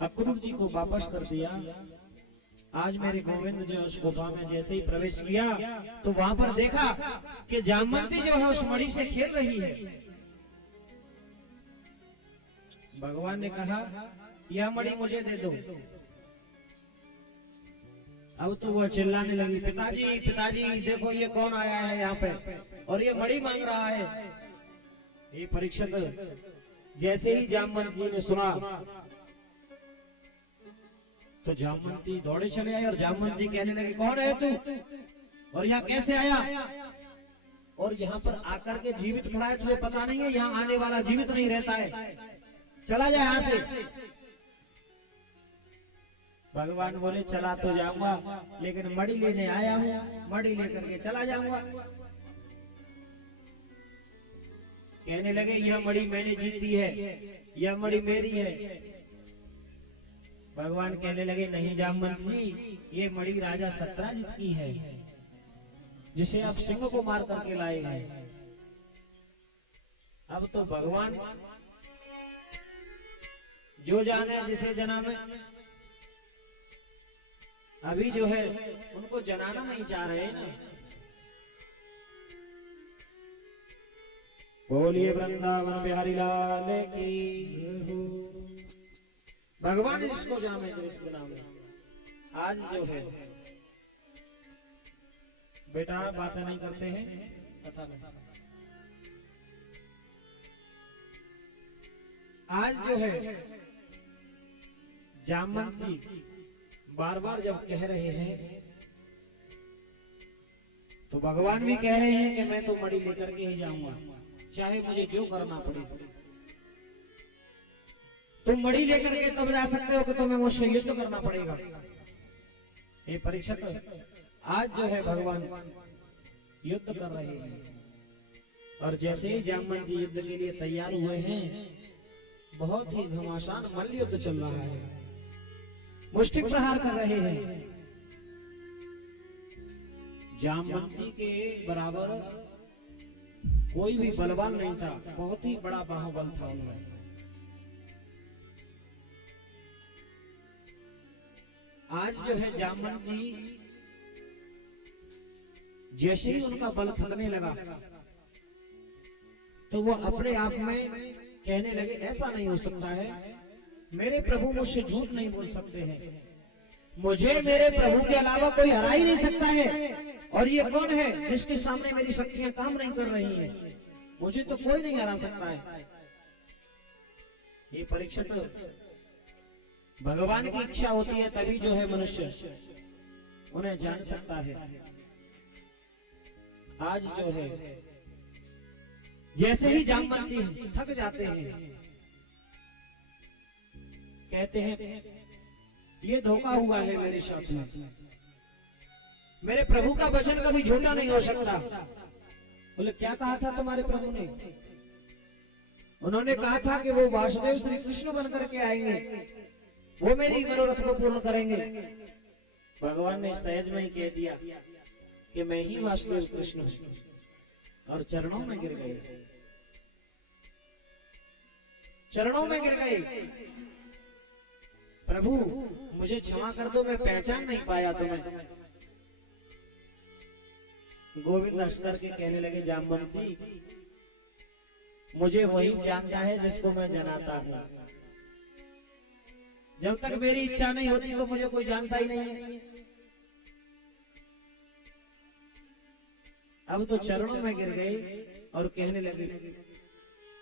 अक्रूर जी को वापस कर दिया। आज मेरे गोविंद जो उस गुफा में जैसे ही प्रवेश किया तो वहां पर देखा कि जामवंती जो है उस मणि से खेल रही है। भगवान ने कहा, यह मणि मुझे दे दो। अब तो वह चिल्लाने लगी, पिताजी पिताजी देखो ये कौन आया है यहाँ पे और ये मणि मांग रहा है। ये परीक्षित, जैसे ही जामवंत जी ने सुना तो जामवंत जी दौड़े चले आए और जामवंत जी कहने लगे, कौन है तू और यहाँ कैसे आया? और यहाँ पर आकर के जीवित खड़ा है, तुझे पता नहीं है यहाँ आने वाला जीवित नहीं रहता है, चला जाए यहाँ से। भगवान बोले, चला तो जाऊंगा लेकिन मणि लेने आया हूँ, मणि लेकर के चला जाऊंगा। कहने लगे, यह मणि मैंने जीती है, यह मणि मेरी है। भगवान कहने लगे, नहीं जामवंत जी, ये मणि राजा सत्यजित की है, जिसे आप सिंह को मार करके लाए हैं। अब तो भगवान जो जाने जिसे जना में, अभी जो है उनको जनाना नहीं चाह रहे ना। बोलिए वृंदावन बिहारी लाल की। भगवान इसको जाने तो इस नाम में। आज जो है बेटा बातें नहीं करते हैं कथा में। आज जो है जामवंत जी बार बार जब कह रहे हैं तो भगवान भी कह रहे हैं कि मैं तो मणि लेकर के ही जाऊंगा, चाहे मुझे जो करना पड़े। तुम मणि लेकर के तब जा सकते हो कि तुम्हें मुझसे युद्ध करना पड़ेगा। ये परीक्षित, आज जो है भगवान युद्ध कर रहे हैं। और जैसे ही जामवंत जी युद्ध के लिए तैयार हुए हैं, बहुत ही घमासान मल्ल युद्ध चल रहा है, मुष्टिक प्रहार कर रहे हैं। जामवंत जी के बराबर कोई भी बलवान नहीं था, बहुत ही बड़ा बाहुबल था उनमें। आज जो है जामवंत जी जैसे ही उनका बल थकने लगा तो वो अपने आप में कहने लगे ऐसा नहीं हो सकता है, मेरे प्रभु मुझसे झूठ नहीं बोल सकते हैं, मुझे मेरे प्रभु के अलावा कोई हरा ही नहीं सकता है। और ये कौन है जिसके सामने मेरी शक्तियां काम नहीं कर रही हैं? मुझे तो कोई नहीं हरा सकता है। ये परीक्षा तो भगवान की इच्छा होती है तभी जो है मनुष्य उन्हें जान सकता है। आज जो है जैसे ही जामवंत जी थक जाते हैं, कहते हैं ये धोखा हुआ है मेरे साथ में, मेरे प्रभु का वचन कभी झूठा नहीं हो सकता। बोले क्या कहा था तुम्हारे प्रभु ने? उन्होंने कहा था कि वो वासुदेव श्री कृष्ण बनकर के आएंगे, वो मेरी मनोरथ को पूर्ण करेंगे। भगवान ने सहज में ही कह दिया कि मैं ही वासुदेव कृष्ण हूं, और चरणों में गिर गए, चरणों में गिर गए। प्रभु मुझे क्षमा कर दो, मैं पहचान नहीं पाया तुम्हें। गोविंद हंस करके कहने लगे जामवंत जी, मुझे वही जानता है जिसको मैं जनाता हूं। जब तक मेरी इच्छा नहीं होती तो मुझे कोई जानता ही नहीं है। अब तो चरणों में गिर गए और कहने लगे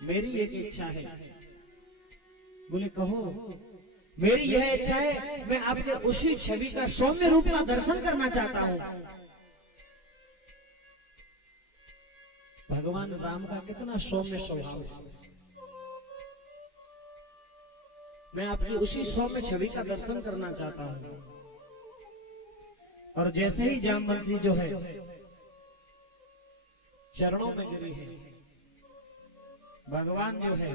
मेरी एक इच्छा है। बोले कहो। मेरी यह इच्छा है, मैं आपके उसी छवि का सौम्य रूप का दर्शन करना चाहता हूं। भगवान राम का कितना सौम्य स्वभाव है। मैं आपकी उसी सौम्य छवि का दर्शन करना चाहता हूं। और जैसे ही जामवंत जी जो है चरणों में गिरी है, भगवान जो है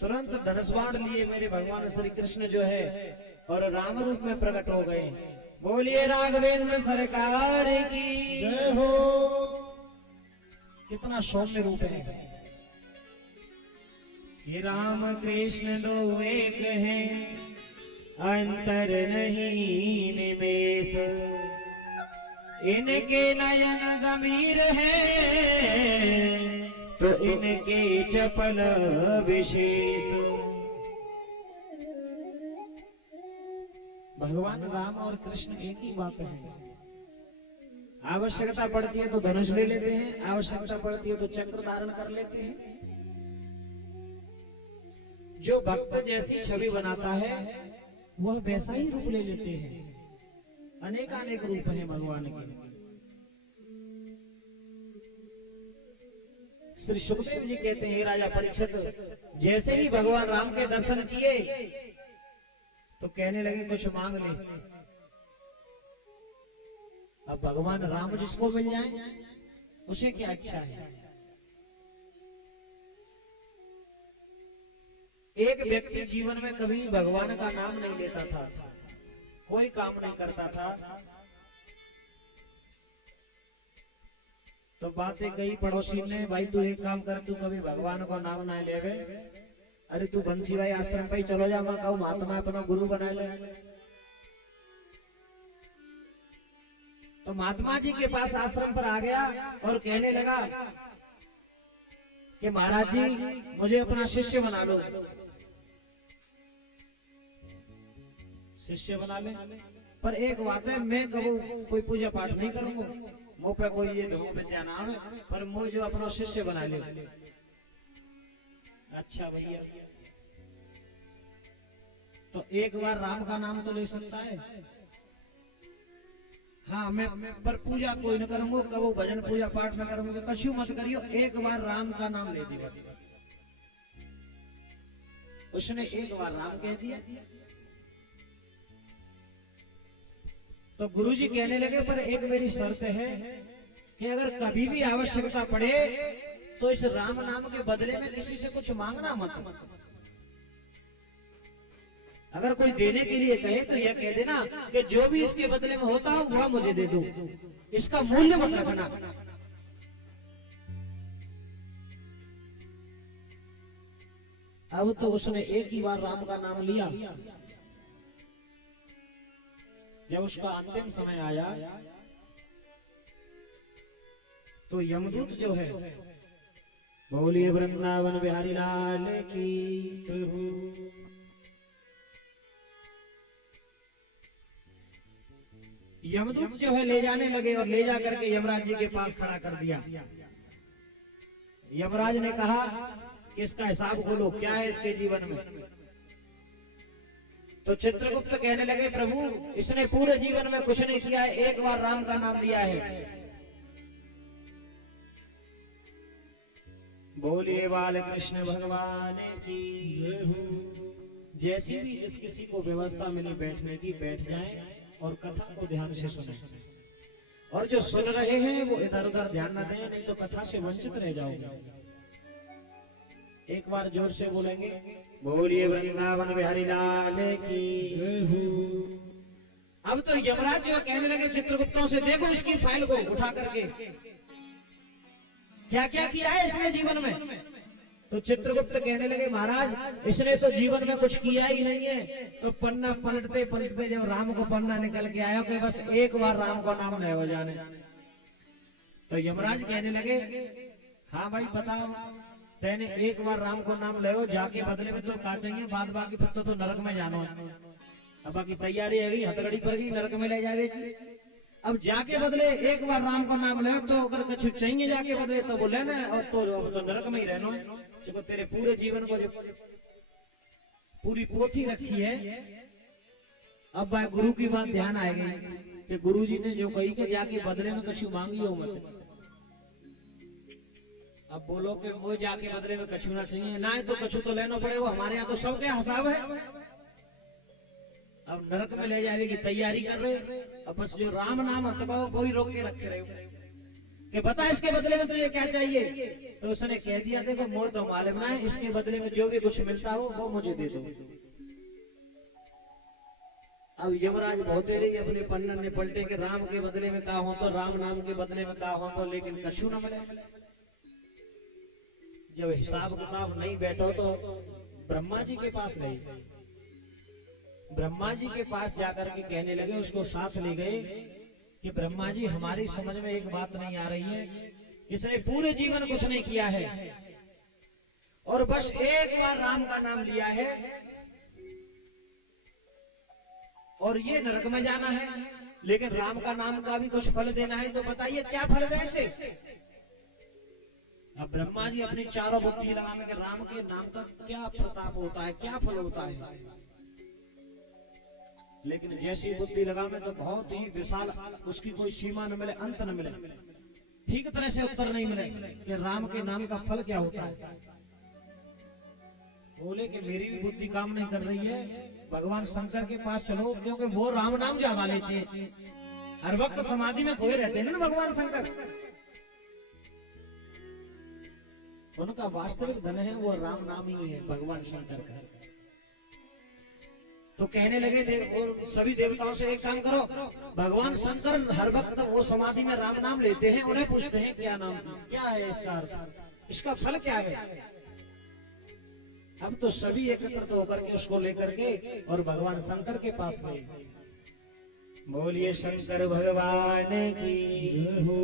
तुरंत धनुष बाण लिए मेरे भगवान श्री कृष्ण जो है और राम रूप में प्रकट हो गए। बोलिए राघवेंद्र सरकार की जय हो। कितना सौम्य रूप है। ये राम कृष्ण दो एक हैं, अंतर नहीं निमेष, इनके नयन गंभीर है तो इनके चपल विशेष। भगवान राम और कृष्ण एक ही बात है। आवश्यकता पड़ती है तो धनुष ले लेते हैं, आवश्यकता पड़ती है तो चक्र धारण कर लेते हैं। जो भक्त जैसी छवि बनाता है वह वैसा ही रूप ले लेते हैं। अनेक रूप हैं भगवान के। श्री सुखदेव जी कहते हैं राजा परीक्षित जैसे ही भगवान राम के दर्शन किए तो कहने लगे कुछ मांग ले। अब भगवान राम जिसको मिल जाए उसे क्या इच्छा है। एक व्यक्ति जीवन में कभी भगवान का नाम नहीं लेता था, कोई काम नहीं करता था, तो बातें कही पड़ोसी ने, भाई तू एक काम कर, तू कभी भगवान को नाम ना लेवे, अरे तू बंसी भाई आश्रम पे चलो जा, मैं कहूँ महात्मा अपना गुरु बना ले। तो महात्मा जी के पास आश्रम पर आ गया और कहने लगा कि महाराज जी मुझे अपना शिष्य बना लो। शिष्य बना ले, पर एक बात है, मैं कबू कोई पूजा पाठ नहीं करूंगा, मुंह पे कोई ये ढोंग पे ध्यान आवे, पर मुझे जो अपना शिष्य बना ले। अच्छा भैया, तो एक बार राम का नाम तो ले सकता है। हाँ मैं पर पूजा कोई न करूंगा, कबो भजन पूजा पाठ न करूंगा, कछु मत करियो, एक बार राम का नाम ले दी बस। उसने एक बार राम कह दिया तो गुरुजी कहने लगे पर एक मेरी शर्त है कि अगर कभी भी आवश्यकता पड़े तो इस राम नाम के बदले में किसी से कुछ मांगना मत। अगर कोई देने के लिए कहे तो यह कह देना कि जो भी इसके बदले में होता हो वह मुझे दे दो, इसका मूल्य मत रखना। अब तो उसने एक ही बार राम का नाम लिया जब उसका अंतिम समय आया तो यमदूत जो है, बोलिए वृंदावन बिहारी लाल की प्रभु। यमदूत जो है ले जाने लगे और ले जा करके यमराज जी के पास खड़ा कर दिया। यमराज ने कहा कि इसका हिसाब खोलो, क्या है इसके जीवन में। तो चित्रगुप्त कहने लगे, प्रभु इसने पूरे जीवन में कुछ नहीं किया है, एक बार राम का नाम लिया है। बोलिए बाल कृष्ण भगवान की जय हो। जैसी भी जिस किसी को व्यवस्था मिली बैठने की, बैठ जाए और कथा को ध्यान से सुने। और जो सुन रहे हैं वो इधर उधर ध्यान न दें, नहीं तो कथा से वंचित रह जाओगे। एक बार जोर से बोलेंगे, बोलिए वृंदावन बिहारी लाल की जय हो। अब तो यमराज जो कहने लगे चित्रगुप्तों से, देखो इसकी फाइल को उठा करके, क्या क्या किया है इसने जीवन में। तो चित्रगुप्त कहने लगे, महाराज इसने तो जीवन में कुछ किया ही नहीं है। तो पन्ना पलटते पलटते जब राम को पन्ना निकल के आया कि बस एक बार राम को नाम नहीं हो जाने। तो यमराज कहने लगे, हाँ भाई बताओ, तेने एक बार राम को नाम ले, जाके बदले में तो क्या चाहिए, बाद बाकी फिर तो नरक में जानो। अब बाकी तैयारी है, हथकड़ी पर गई, नरक में ले जाएगी। अब जाके बदले एक बार राम को नाम ले, तो अगर कुछ चाहिए जाके बदले तो बोले ना, और तो नरक में ही रहना। देखो तेरे पूरे जीवन को जो पूरी पोथी रखी है, अब भाई गुरु की बात ध्यान आएगी कि गुरु जी ने जो कही कि जाके बदले में कुछ मांगी हो मत। अब बोलो कि वो जाके बदले में कछु ना चाहिए, ना तो कछु तो लेना पड़ेगा। हमारे यहाँ तो सबके हिसाब है। अब नरक में ले जाने की तैयारी कर रहे, अब बस जो राम नाम हथबाओ वही रोक के रखे रहे कि बता इसके बदले में तुझे क्या चाहिए। तो उसने कह दिया, देखो मोर तो मालूम ना है, इसके बदले में जो भी कुछ मिलता हो वो मुझे दे दो। अब यमराज बहुत रही अपने पन्नन ने पलटे के राम के बदले में कहा हो तो, राम नाम के बदले में कहा हो तो, लेकिन कछु न मिले। जब हिसाब किताब नहीं बैठो तो ब्रह्मा जी के पास गए। ब्रह्मा जी के पास जाकर के कहने लगे, उसको साथ ले गए कि ब्रह्मा जी हमारी समझ में एक बात नहीं आ रही है, इसने पूरे जीवन कुछ नहीं किया है और बस एक बार राम का नाम लिया है और ये नरक में जाना है, लेकिन राम का नाम का भी कुछ फल देना है। तो बताइए क्या फल दे इसे। अब ब्रह्मा जी अपनी चारों बुद्धि लगाने के राम के नाम का क्या प्रताप होता है, क्या फल होता है, लेकिन जैसी बुद्धि लगाने तो बहुत ही विशाल, उसकी कोई सीमा न मिले, अंत न मिले, ठीक तरह से उत्तर नहीं मिले कि राम के नाम का फल क्या होता है। बोले कि मेरी भी बुद्धि काम नहीं कर रही है, भगवान शंकर के पास चलो, क्योंकि वो राम नाम ज्यादा लेते हैं, हर वक्त समाधि में खोए रहते हैं ना भगवान शंकर। उनका वास्तविक धन है वो राम नाम ही है, भगवान शंकर का। तो कहने लगे, सभी देवताओं से एक काम करो, भगवान शंकर हर वक्त वो समाधि में राम नाम लेते हैं, उन्हें पूछते हैं क्या नाम, क्या है इसका अर्थ, इसका फल क्या है। अब तो सभी एकत्रित होकर के उसको लेकर के और भगवान शंकर के पास गए। बोलिए शंकर भगवान की जय हो।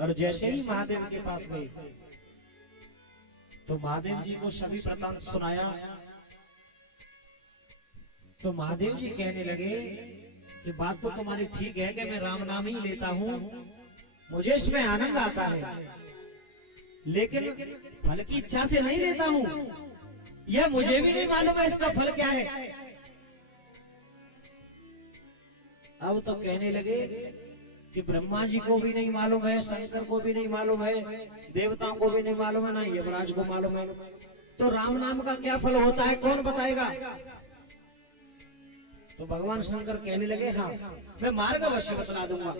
और जैसे ही महादेव के पास गए तो महादेव जी को सभी वृतांत सुनाया। तो महादेव जी कहने लगे कि बात तो तुम्हारी ठीक है कि मैं राम नाम ही लेता हूँ, मुझे इसमें आनंद आता है, लेकिन फल की इच्छा से नहीं लेता हूँ, यह मुझे भी नहीं मालूम है इसका फल क्या है। अब तो कहने लगे कि ब्रह्मा जी को भी नहीं मालूम है, शंकर को भी नहीं मालूम है, देवताओं को भी नहीं मालूम है, ना यमराज को मालूम है, तो राम नाम का क्या फल होता है कौन बताएगा। तो भगवान शंकर कहने लगे, हाँ मैं मार्ग अवश्य बता दूंगा।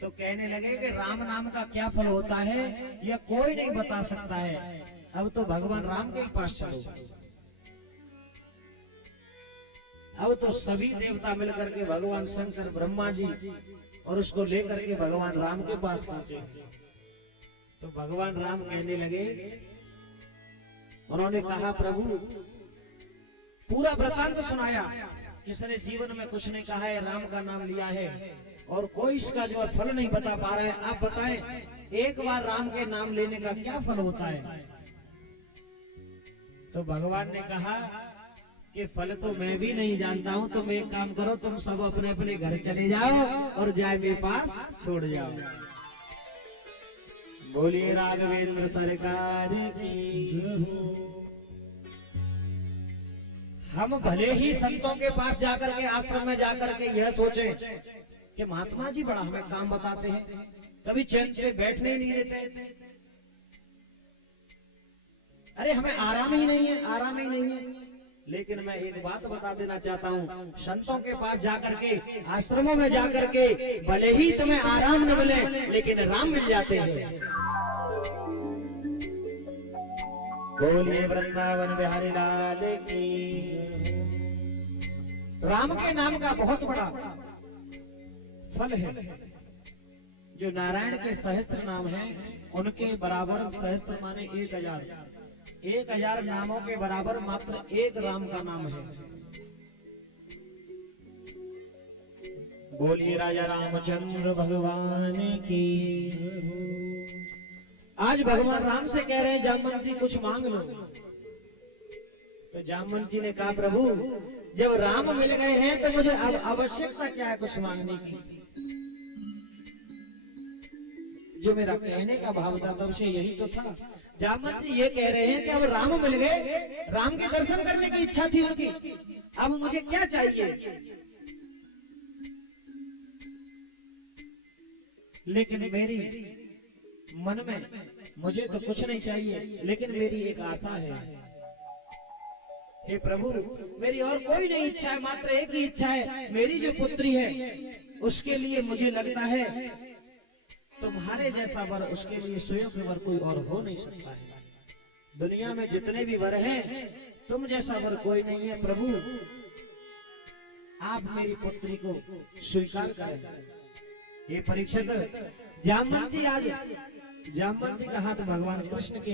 तो कहने लगे कि राम नाम का क्या फल होता है यह कोई नहीं बता सकता है, अब तो भगवान राम के ही पास चलो। अब तो सभी देवता मिलकर के भगवान शंकर, ब्रह्मा जी और उसको लेकर के भगवान राम के पास पहुंचे। तो भगवान राम कहने लगे, उन्होंने कहा प्रभु पूरा वृतांत सुनाया किसने जीवन में कुछ नहीं कहा है, राम का नाम लिया है और कोई इसका जो है फल नहीं बता पा रहा है। आप बताएं, एक बार राम के नाम लेने का क्या फल होता है? तो भगवान ने कहा कि फल तो मैं भी नहीं जानता हूं, तुम एक काम करो, तुम सब अपने अपने घर चले जाओ और जाए मेरे पास छोड़ जाओ। बोलिए राघवेंद्र सरकार की। हम भले ही संतों के पास जाकर के, आश्रम में जाकर के यह सोचें कि महात्मा जी बड़ा हमें काम बताते हैं, कभी चैन से बैठने ही नहीं देते, अरे हमें आराम ही नहीं है, आराम ही नहीं है। लेकिन मैं एक बात बता देना चाहता हूँ, संतों के पास जाकर के, आश्रमों में जाकर के भले ही तुम्हें आराम न मिले लेकिन राम मिल जाते हैं। बोलिए वृंदावन बिहारी लाल की। राम के नाम का बहुत बड़ा फल है। जो नारायण के सहस्त्र नाम हैं, उनके बराबर सहस्त्र माने 1000 नामों के बराबर मात्र एक राम का नाम है। बोलिए राजा रामचंद्र भगवान की। आज भगवान राम से कह रहे हैं जामवंत जी कुछ मांग लो। तो जामवंत जी ने कहा प्रभु जब राम मिल गए हैं तो मुझे अब आवश्यकता क्या है कुछ मांगने की। जो मेरा कहने का भाव था तब से यही तो था। जामवंत जी ये कह रहे हैं कि अब राम मिल गए, राम के दर्शन करने की इच्छा थी उनकी, अब मुझे क्या चाहिए। लेकिन मेरी मन में मुझे तो कुछ नहीं चाहिए, लेकिन मेरी एक आशा है। हे प्रभु मेरी और कोई नहीं इच्छा है, मात्र एक ही इच्छा है। मेरी जो पुत्री है उसके लिए मुझे लगता है तुम्हारे जैसा वर, उसके लिए स्वयं के वर कोई और हो नहीं सकता है। दुनिया में जितने भी वर हैं तुम जैसा वर कोई नहीं है। प्रभु आप मेरी पुत्री को स्वीकार करें। ये परीक्षित जामवंत जी, आज जामवंत जी का हाथ भगवान कृष्ण के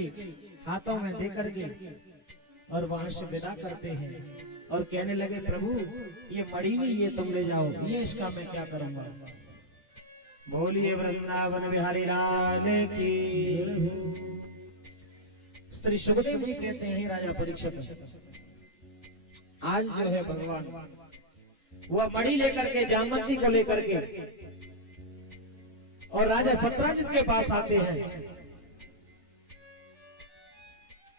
हाथों में देकर के और वहां से विदा करते हैं और कहने लगे प्रभु ये मड़ी हुई ये तुम ले जाओ, ये इसका मैं क्या करूंगा। बोलिए वृंदावन बिहारी लाल की। श्री सुखदेव जी कहते हैं राजा परीक्षित, आज जो है भगवान वह मणि लेकर के जामवंती को लेकर के और राजा सत्राजित के पास आते हैं।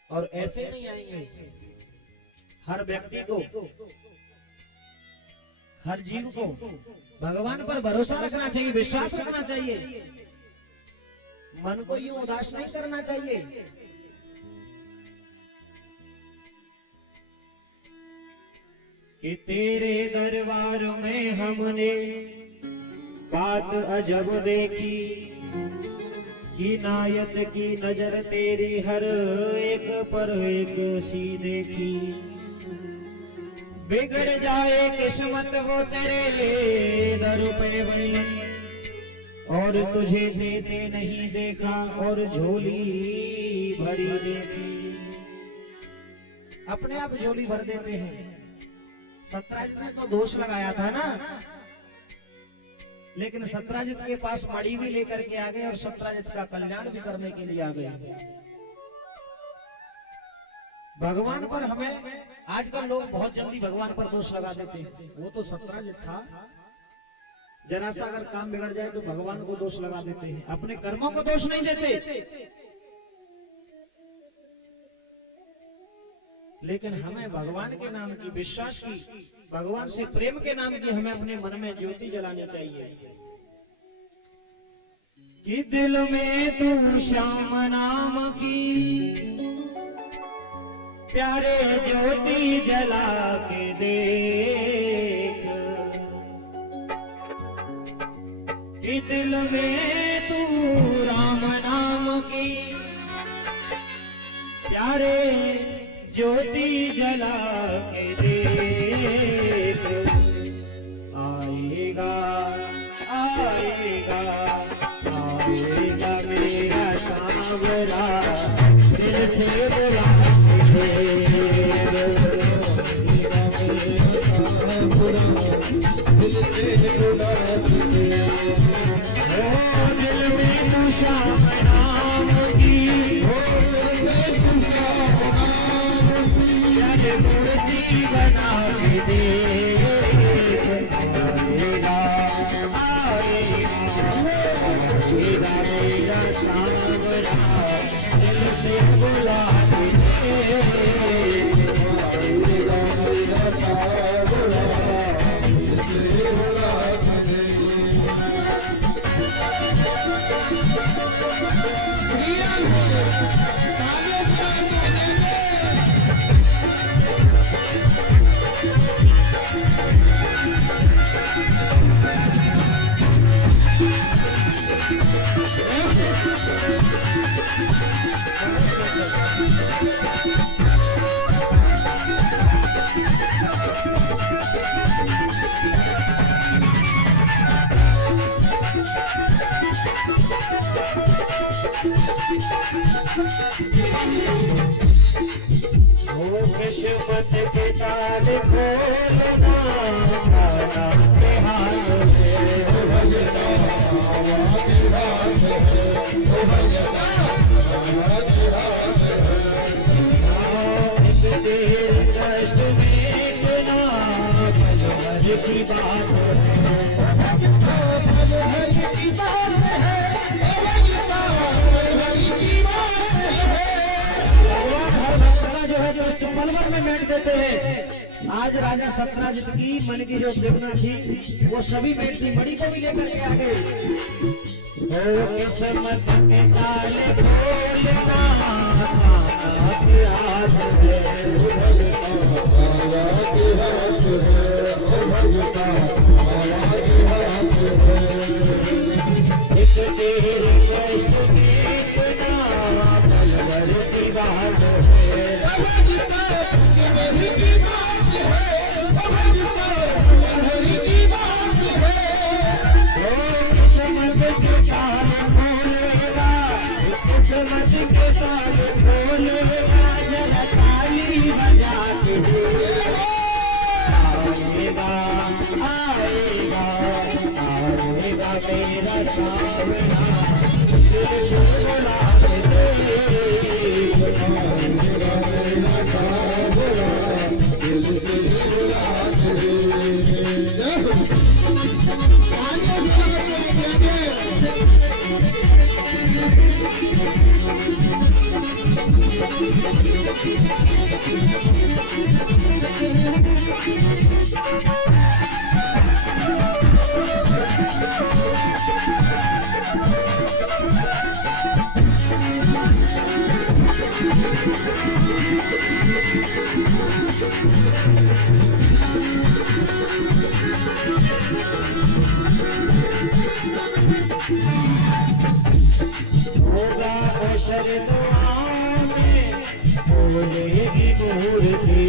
और ऐसे नहीं आएंगे, हर व्यक्ति को, हर जीव को भगवान पर भरोसा रखना चाहिए, विश्वास रखना चाहिए, मन को यूं उदास नहीं करना चाहिए। कि तेरे दरबार में हमने बात अजब देखी, कि नायत की नजर तेरी हर एक पर एक सी देखी। बिगड़ जाए किस्मत वो तेरे दर पे बनी, और तुझे देते नहीं देखा और झोली भरी देखी। अपने आप झोली भर देते हैं। सत्राजित ने तो दोष लगाया था ना, लेकिन सत्राजित के पास मणि भी लेकर के आ गए और सत्राजित का कल्याण भी करने के लिए आ गए। भगवान पर हमें आजकल लोग बहुत जल्दी भगवान पर दोष लगा देते हैं। वो तो सत्राजित था, जरा सा अगर काम बिगड़ जाए तो भगवान को दोष लगा देते हैं, अपने कर्मों को दोष नहीं देते। लेकिन हमें भगवान के नाम की, विश्वास की, भगवान से प्रेम के नाम की हमें अपने मन में ज्योति जलानी चाहिए। कि दिल में तू श्याम नाम की प्यारे ज्योति जला के देख। कि दिल में तू राम नाम की प्यारे ज्योति जला के देख। आएगा आएगा आएगा मेरा सांवरा, दिल से बुला के दिल से बुला दे ओ दिल में तू शाम नाम की, ओ दिल में तू शाम नाम की, जग मूर्ति बना के दे आएगा आएगा मेरा मेरा सांवरा दिल से बुला के दे आएगा मेरा सावरा दिल से बुला दे। किस्मत के तार खोलना के हाथ से एक देर कष्ट देखना भर की बात पलवर में मेट देते हैं। आज राजा सतराजित की मन की जो देवना थी वो सभी मेट थी, मणि को भी लेकर के आ गए। ओ किस्मत के ताले खोलना के हाथ में, एक तेरी कष्ट देखना पलवर की बात है। किस्मत के साथ बोले जरा ताली बजा के आएगा आएगा आएगा मेरा सावरा दिल से बुला के दे मेरा सावरा दिल से बुला दे। होगा अशर दुआओं में बोलेगी मूर्ति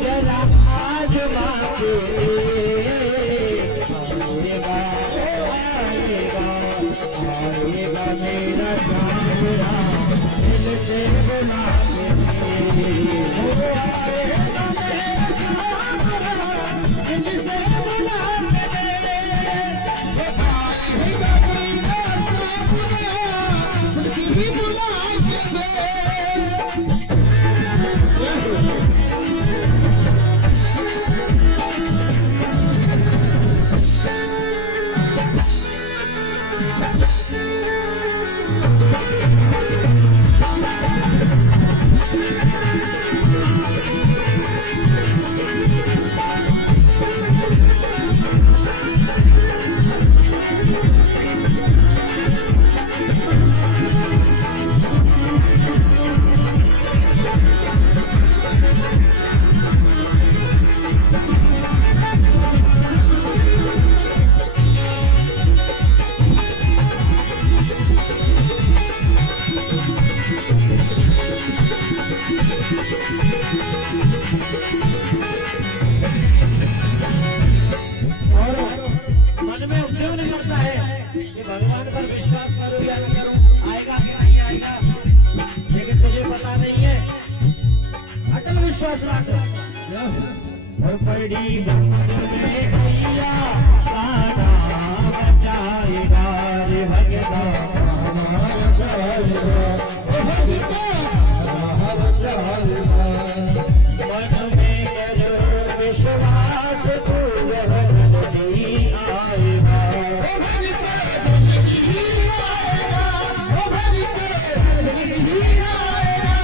मेरा सावरा दिल से बुला विश्वास रखो क्या है? बड़ी भैया काना बचाएगा रे भगवान हमारा चाहेगा, ओ भगता हमारा चाहेगा। मन में करो विश्वास तू वह नहीं आएगा ओ भगता जल्दी आएगा, ओ भगता जल्दी आएगा।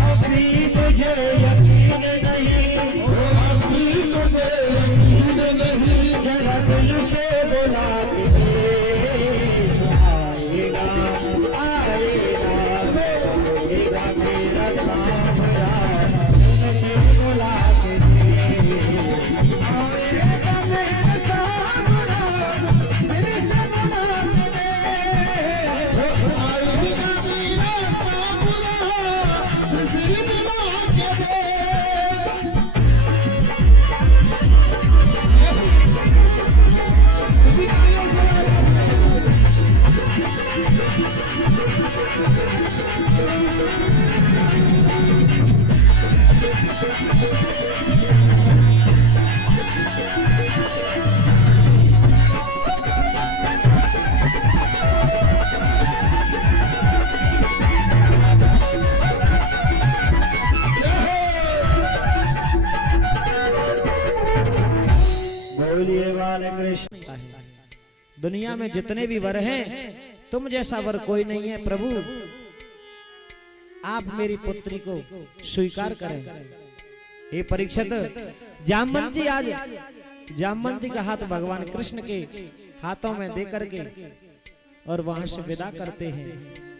अभी तुझे यकीन नहीं ओ अभी तुझे यकीन नहीं, जरा दिल से बुला के आएगा आएगा आएगा मेरा सामरा दिल से बुला के आएगा मेरा सामरा दिल से बुला के आएगा मेरा सामरा किसी बुला के दे। बोलिए बाल कृष्ण। दुनिया में जितने भी वर हैं तुम जैसा वर कोई नहीं है प्रभु, आप मेरी पुत्री को स्वीकार करें। हे परीक्षित, जामवंती आज जामवंती का हाथ भगवान कृष्ण के हाथों में दे करके और वहां से विदा करते हैं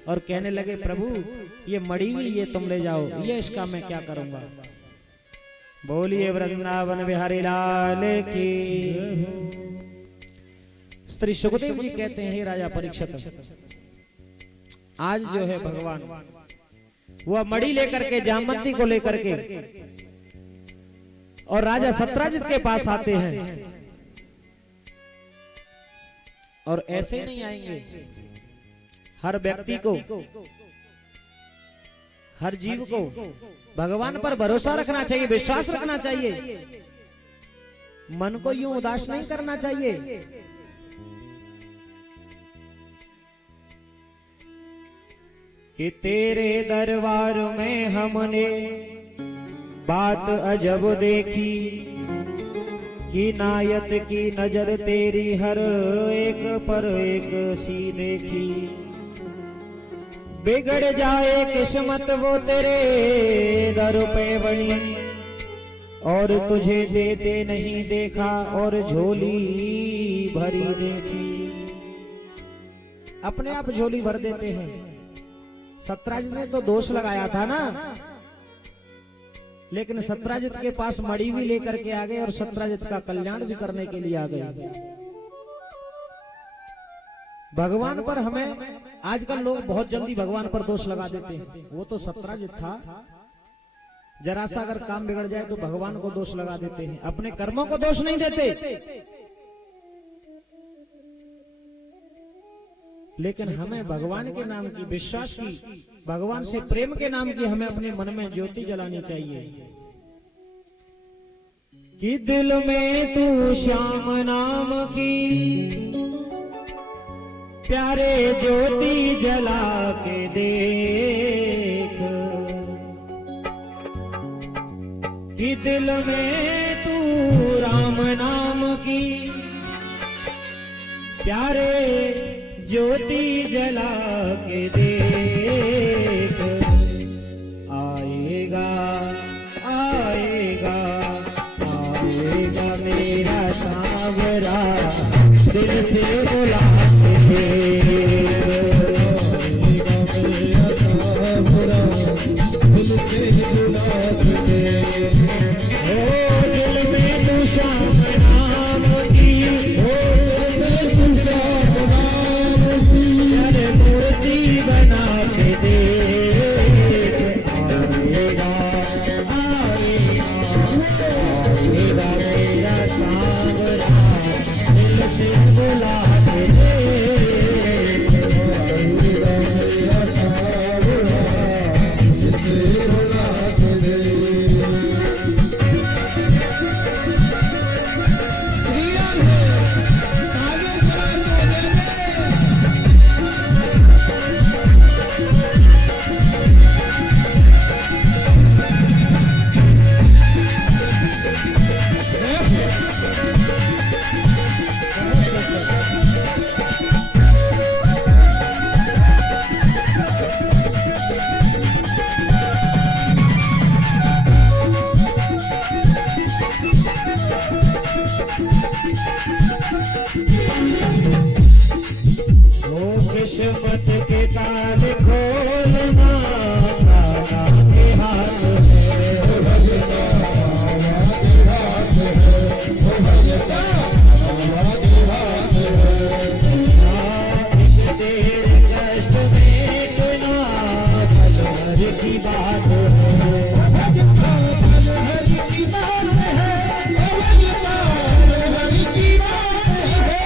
और कहने लगे प्रभु ये मड़ी हुई ये तुम ले जाओ, ये इसका मैं क्या करूंगा। बोलिए वृंदावन बिहारी लाल की। श्री सुखदेव जी कहते हैं हे राजा परीक्षित, आज जो है भगवान वह मड़ी लेकर के जामवंती को लेकर के और राजा सत्राजित के पास आते हैं और ऐसे नहीं आएंगे। हर व्यक्ति को, हर जीव को भगवान पर भरोसा रखना चाहिए, विश्वास रखना चाहिए, मन को यूं उदास नहीं करना चाहिए। कि तेरे दरबार में हमने बात अजब देखी कि नायत की नजर तेरी हर एक पर एक सी देखी। बिगड़ जाए किस्मत वो तेरे दर पे बनी और तुझे देते नहीं देखा और झोली भरी देखी। अपने आप झोली भर देते हैं। सत्राजित ने तो दोष लगाया था ना, लेकिन सत्राजित के पास मड़ी भी लेकर के आ गए और सत्राजित का कल्याण भी करने के लिए आ गए। भगवान पर हमें आजकल लोग बहुत जल्दी भगवान पर दोष लगा देते हैं। वो तो सत्राजित था, जरा सा अगर काम बिगड़ जाए तो भगवान को दोष लगा देते हैं, अपने कर्मों को दोष नहीं देते। लेकिन हमें भगवान के नाम की, विश्वास की, भगवान से प्रेम के नाम की हमें अपने मन में ज्योति जलानी चाहिए कि दिल में तू श्याम नाम की प्यारे ज्योति जला के देख। कि दिल में तू राम नाम की प्यारे ज्योति जला के देख। आएगा आएगा आएगा मेरा सांवरा दिल से बुला के देख। आएगा मेरा सांवरा दिल से बुला के देख। ओ दिल में तू श्याम नाम की, ओ दिल में तू श्याम नाम की मूर्ति बना के देख। आएगा आएगा आएगा मेरा सांवरा दिल से बुला के देख। आएगा मेरा सांवरा दिल से बुला की बात है, भगता पल भर की बात है, भगता पल भर की बात है।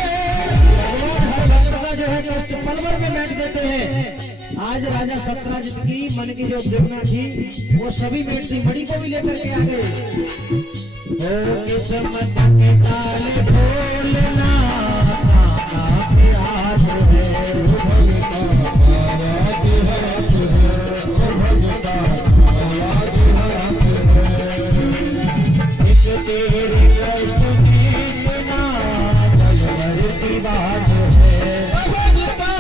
भगवान हर भक्त का जो है कष्ट पल भर में मिट देते हैं। आज राजा सत्यराजित की मन की जो देवना थी वो सभी मिटती, मणि को भी लेकर के आ गए। ओ किस्मत के ताले ढोलना आपके हाथ है, भगता बाबा के हाथ है, भगता बाबा के हाथ है। एक तेरे कष्ट मीटना पल भर की बात है। भगता पल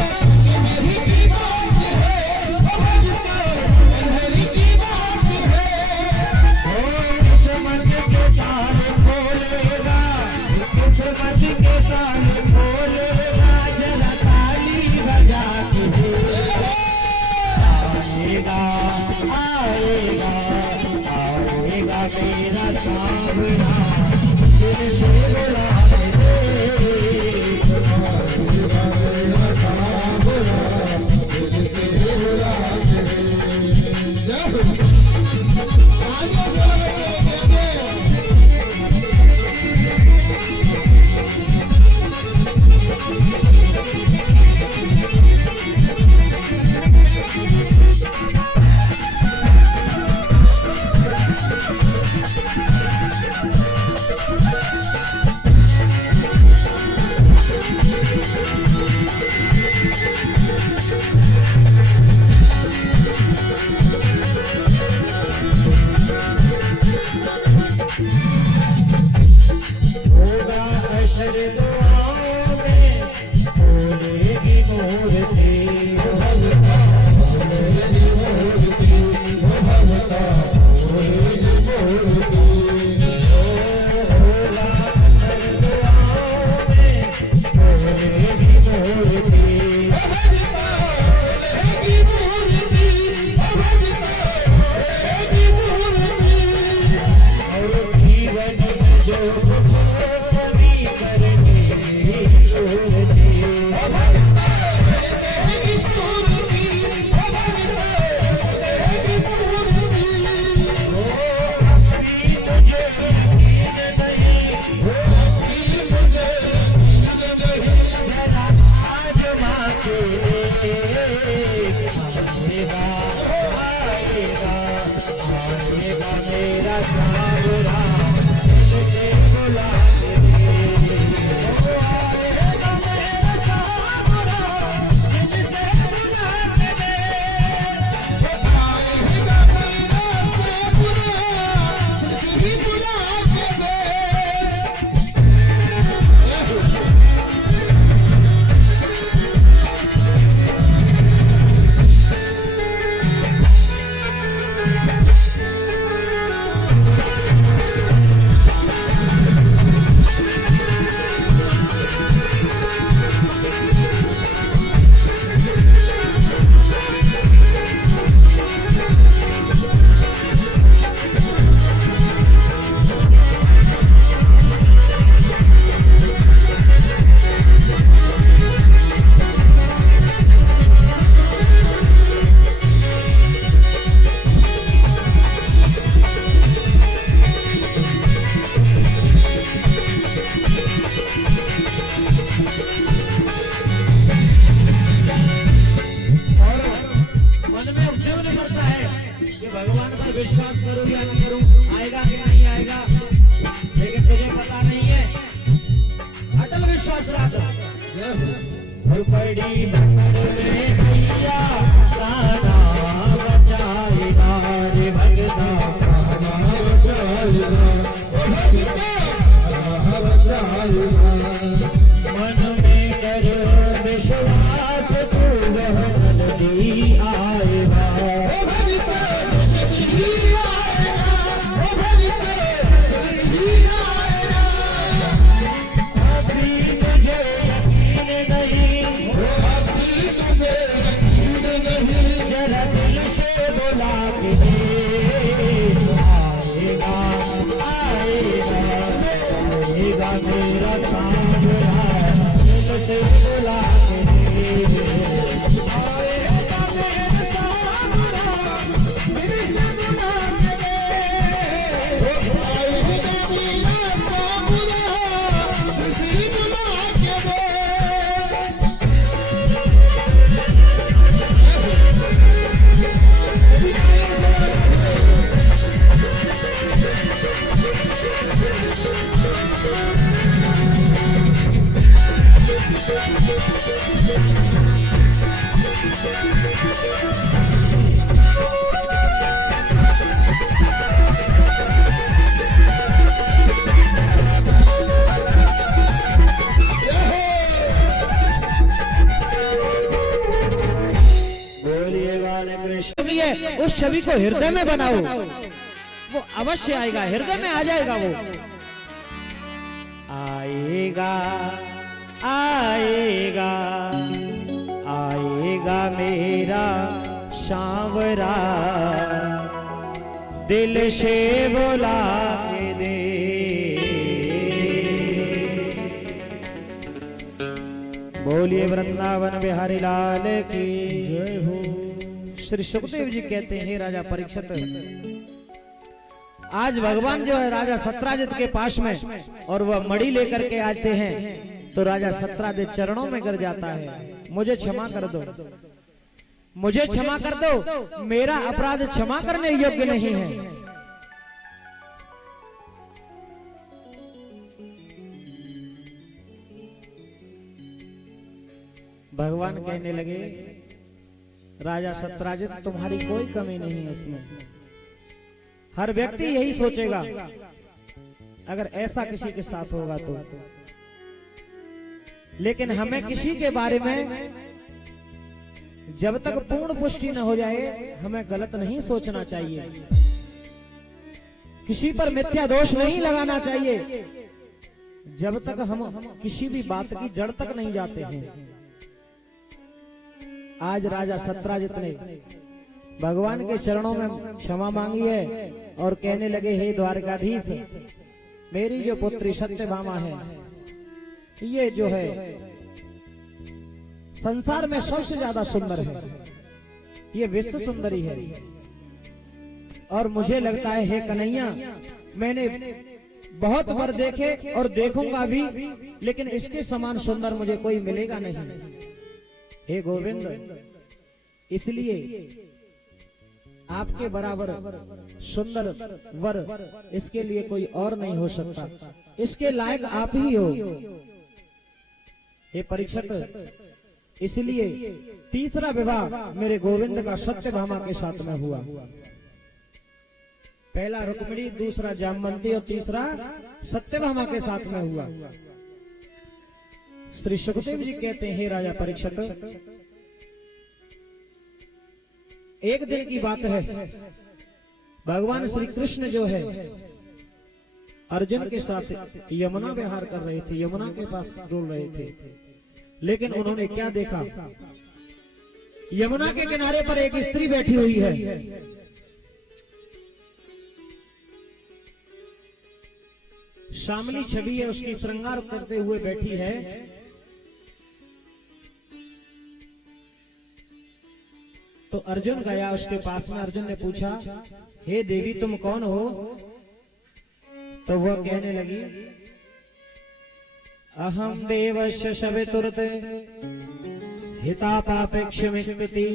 भर की बात है, भगता पल भर की बात है। ओ किस्मत के ताले खोलेगा, किस्मत के ताले खोलेगा, जरा ताली बजा के आएगा आएगा आएगा मेरा सावरा, दिल से बुला दे। होगा अशर दुआओं में बोलेगी मूर्ति, होगा अशर दुआओं में बोलेगी मूर्ति। और जीवन में जो कुछ कभी करनी होती, अभी मुझे यकीन नहीं, जरा आजमा के आएगा आएगा आएगा मेरा सावरा, दिल से बुला दे। ओ आएगा मेरा सावरा, दिल से बुला दे। मन में उद्योग करता है कि भगवान पर विश्वास करूं या नहीं करूं, आएगा कि नहीं आएगा, लेकिन तुझे पता नहीं है अटल विश्वास रख। बड़ी भंवर में भैया गाना बचाएगा रे भगता, मन में कर विश्वास तू वह जल्दी आएगा। अभी मुझे यकीन नहीं, जरा दिल से बुला के आएगा आएगा आएगा मेरा सावरा, दिल से बुला के आएगा मेरा सावरा, छवि है उस छवि को हृदय में बनाओ, वो अवश्य आएगा, हृदय में आ जाएगा, वो आएगा आएगा आएगा मेरा सांवरा, दिल से बुला के दे। बोलिए वृंदावन बिहारी लाल की जय हो। श्री सुखदेव जी कहते हैं, राजा परीक्षित, आज भगवान जो है राजा सत्राजित के पास में और वह मणि लेकर के आते हैं तो राजा सत्राजित चरणों में गिर जाता है, मुझे क्षमा कर दो, मुझे क्षमा कर दो, मेरा अपराध क्षमा करने योग्य नहीं है। भगवान कहने लगे, राजा सत्राजित तुम्हारी कोई कमी नहीं है इसमें। हर व्यक्ति यही सोचेगा अगर ऐसा किसी के साथ होगा तो, लेकिन हमें किसी के बारे में जब तक पूर्ण पुष्टि न हो जाए हमें गलत नहीं सोचना चाहिए, किसी पर मिथ्या दोष नहीं लगाना चाहिए जब तक हम किसी भी बात की जड़ तक नहीं जाते हैं। आज राजा सत्राजित ने भगवान के चरणों में क्षमा मांगी है और कहने लगे, हे द्वारकाधीश, मेरी जो पुत्री सत्यभामा है ये जो है संसार में सबसे ज्यादा सुंदर है, ये विश्व सुंदरी है और मुझे लगता है हे कन्हैया, मैंने बहुत वर देखे और देखूंगा भी, लेकिन इसके समान सुंदर मुझे कोई मिलेगा नहीं। हे गोविंद, इसलिए आपके बराबर सुंदर वर इसके लिए कोई और नहीं हो सकता, इसके लायक आप ही हो। हे परीक्षित, इसलिए तीसरा विवाह मेरे गोविंद का सत्यभामा के साथ में हुआ। पहला रुक्मिणी, दूसरा जामवंती और तीसरा सत्यभामा के साथ में हुआ। श्री सुखदेव जी कहते हैं, राजा परीक्षित, एक दिन की बात है, भगवान श्री कृष्ण जो है अर्जुन के साथ यमुना विहार कर रहे थे, यमुना के पास डोल रहे थे, लेकिन उन्होंने क्या देखा, यमुना के किनारे पर एक स्त्री बैठी हुई है। श्यामली छवि है, उसकी श्रृंगार करते हुए बैठी है। तो अर्जुन गया उसके पास में, अर्जुन ने पूछा, हे देवी तुम कौन हो? तो वह कहने लगी, अहम देवस्य सवितुर्ते हितापापेक्षमिति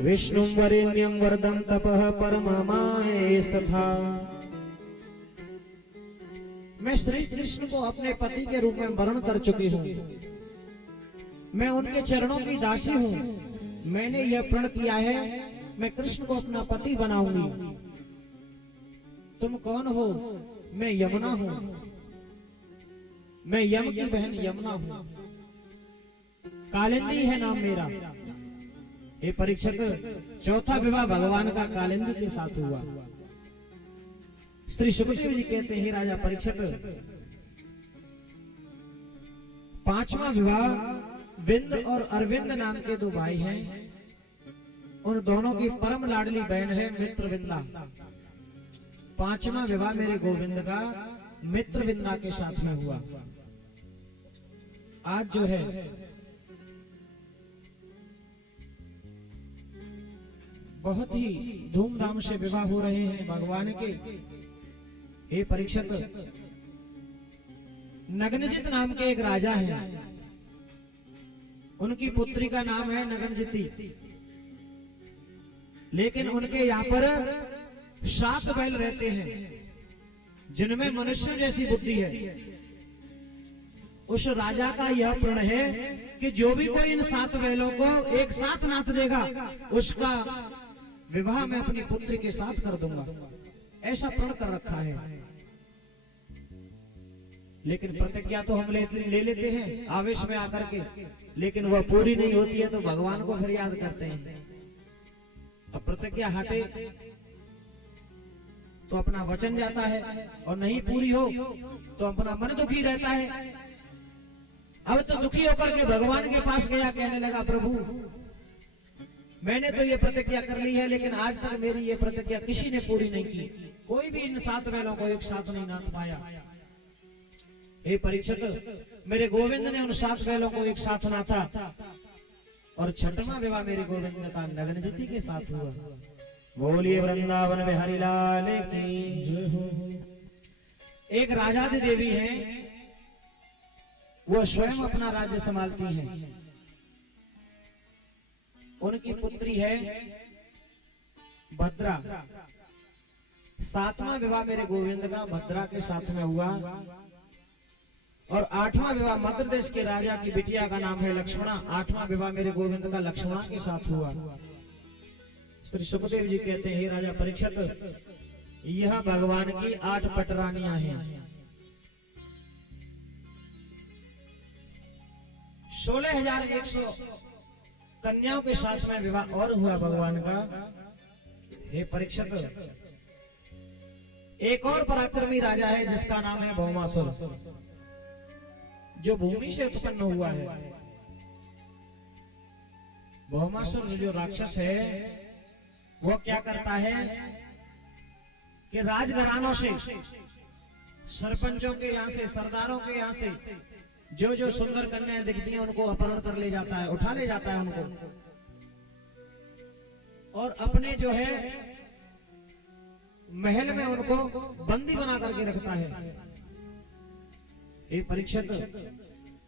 विष्णुं वरेण्यं वरदं तपः परममाहेस्तथा। मैं श्री कृष्ण को अपने पति के रूप में वर्ण कर चुकी हूँ, मैं उनके चरणों की दासी हूँ। मैंने यह प्रण किया है मैं कृष्ण को अपना पति बनाऊंगी। तुम कौन हो? मैं यमुना हूँ, मैं यम की बहन यमुना हूँ, कालिंदी है नाम मेरा। हे परीक्षित, चौथा विवाह भगवान का कालिंदी के साथ हुआ। श्री सुखदेव जी कहते हैं, राजा परीक्षित, पांचवा विवाह विंद और अरविंद नाम के दो भाई हैं, उन दोनों की परम लाडली बहन है मित्रविंदा। पांचवा विवाह मेरे गोविंद का मित्रविंदा के साथ में हुआ। आज जो है बहुत ही धूमधाम से विवाह हो रहे हैं भगवान के। हे परीक्षित, नग्नजित नाम के एक राजा हैं, उनकी पुत्री का नाम है नगनजिती, लेकिन उनके यहाँ पर 7 बैल रहते हैं जिनमें मनुष्य जैसी बुद्धि है। उस राजा का यह प्रण है कि जो भी कोई इन 7 बैलों को एक साथ नाथ देगा उसका विवाह मैं अपनी पुत्री के साथ कर दूंगा, ऐसा प्रण कर रखा है। लेकिन प्रतिज्ञा तो हम ले लेते हैं आवेश में आकर के, लेकिन वह पूरी नहीं होती है तो भगवान को फिर याद करते हैं। अब प्रतिज्ञा हटे तो अपना वचन जाता है, और नहीं पूरी हो तो अपना मन दुखी रहता है। अब तो दुखी होकर के भगवान के पास गया, कहने लगा प्रभु मैंने तो ये प्रतिज्ञा कर ली है, लेकिन आज तक मेरी ये प्रतिज्ञा किसी ने पूरी नहीं की, कोई भी इन 7 बैलों को एक साथ नहीं नाथ पाया। हे परीक्षित, मेरे गोविंद ने उन 7 बैलों को एक साथ नाथा, और 6वां विवाह मेरे गोविंद का नग्नजिति के साथ हुआ। बोलिए वृंदावन बिहारी लाल की जय हो। एक राजादी देवी है, वो स्वयं अपना राज्य संभालती हैं। उनकी पुत्री है भद्रा। 7वां विवाह मेरे गोविंद का भद्रा के साथ में हुआ, और 8वां विवाह मध्य देश के राजा की बिटिया का नाम है लक्ष्मणा। 8वां विवाह मेरे गोविंद का लक्ष्मणा के साथ हुआ। श्री सुखदेव जी कहते हैं, हे राजा परीक्षित, यह भगवान की 8 पटरानियां हैं। 16,100 कन्याओं के साथ में विवाह और हुआ भगवान का। हे परीक्षित, एक और पराक्रमी राजा है जिसका नाम है भौमासुर, जो भूमि से उत्पन्न हुआ है। भौमासुर जो राक्षस है वो क्या करता है कि राजघरानों से, सरपंचों के यहाँ से, सरदारों के यहाँ से जो जो सुंदर कन्याएं दिखती हैं उनको अपहरण कर ले जाता है, उठा ले जाता है उनको, और अपने जो है महल में उनको बंदी बना करके रखता है। ये परीक्षित,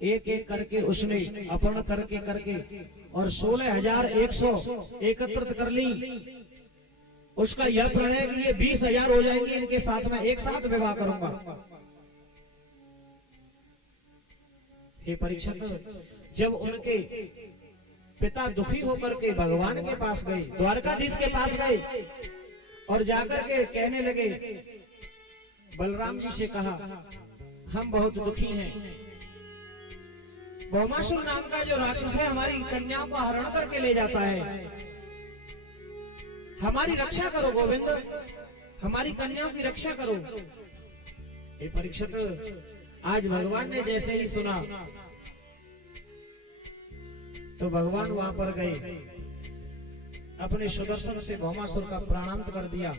एक एक करके उसने अपहरण करके और 16,100 एकत्रित कर ली। उसका यह प्रण है कि ये 20,000 हो जाएंगे, इनके साथ में एक साथ विवाह करूंगा। हे परीक्षित, जब उनके पिता दुखी होकर के भगवान के पास गए, द्वारकाधीश के पास गए, और जाकर के कहने लगे, बलराम जी से कहा हम बहुत दुखी हैं, भौमासुर नाम का जो राक्षस है हमारी कन्याओं का हरण करके ले जाता है, हमारी रक्षा करो गोविंद, हमारी कन्याओं की रक्षा करो। हे परीक्षित, आज भगवान ने जैसे ही सुना तो भगवान वहां पर गए, अपने सुदर्शन से भौमासुर का प्राणांत कर दिया,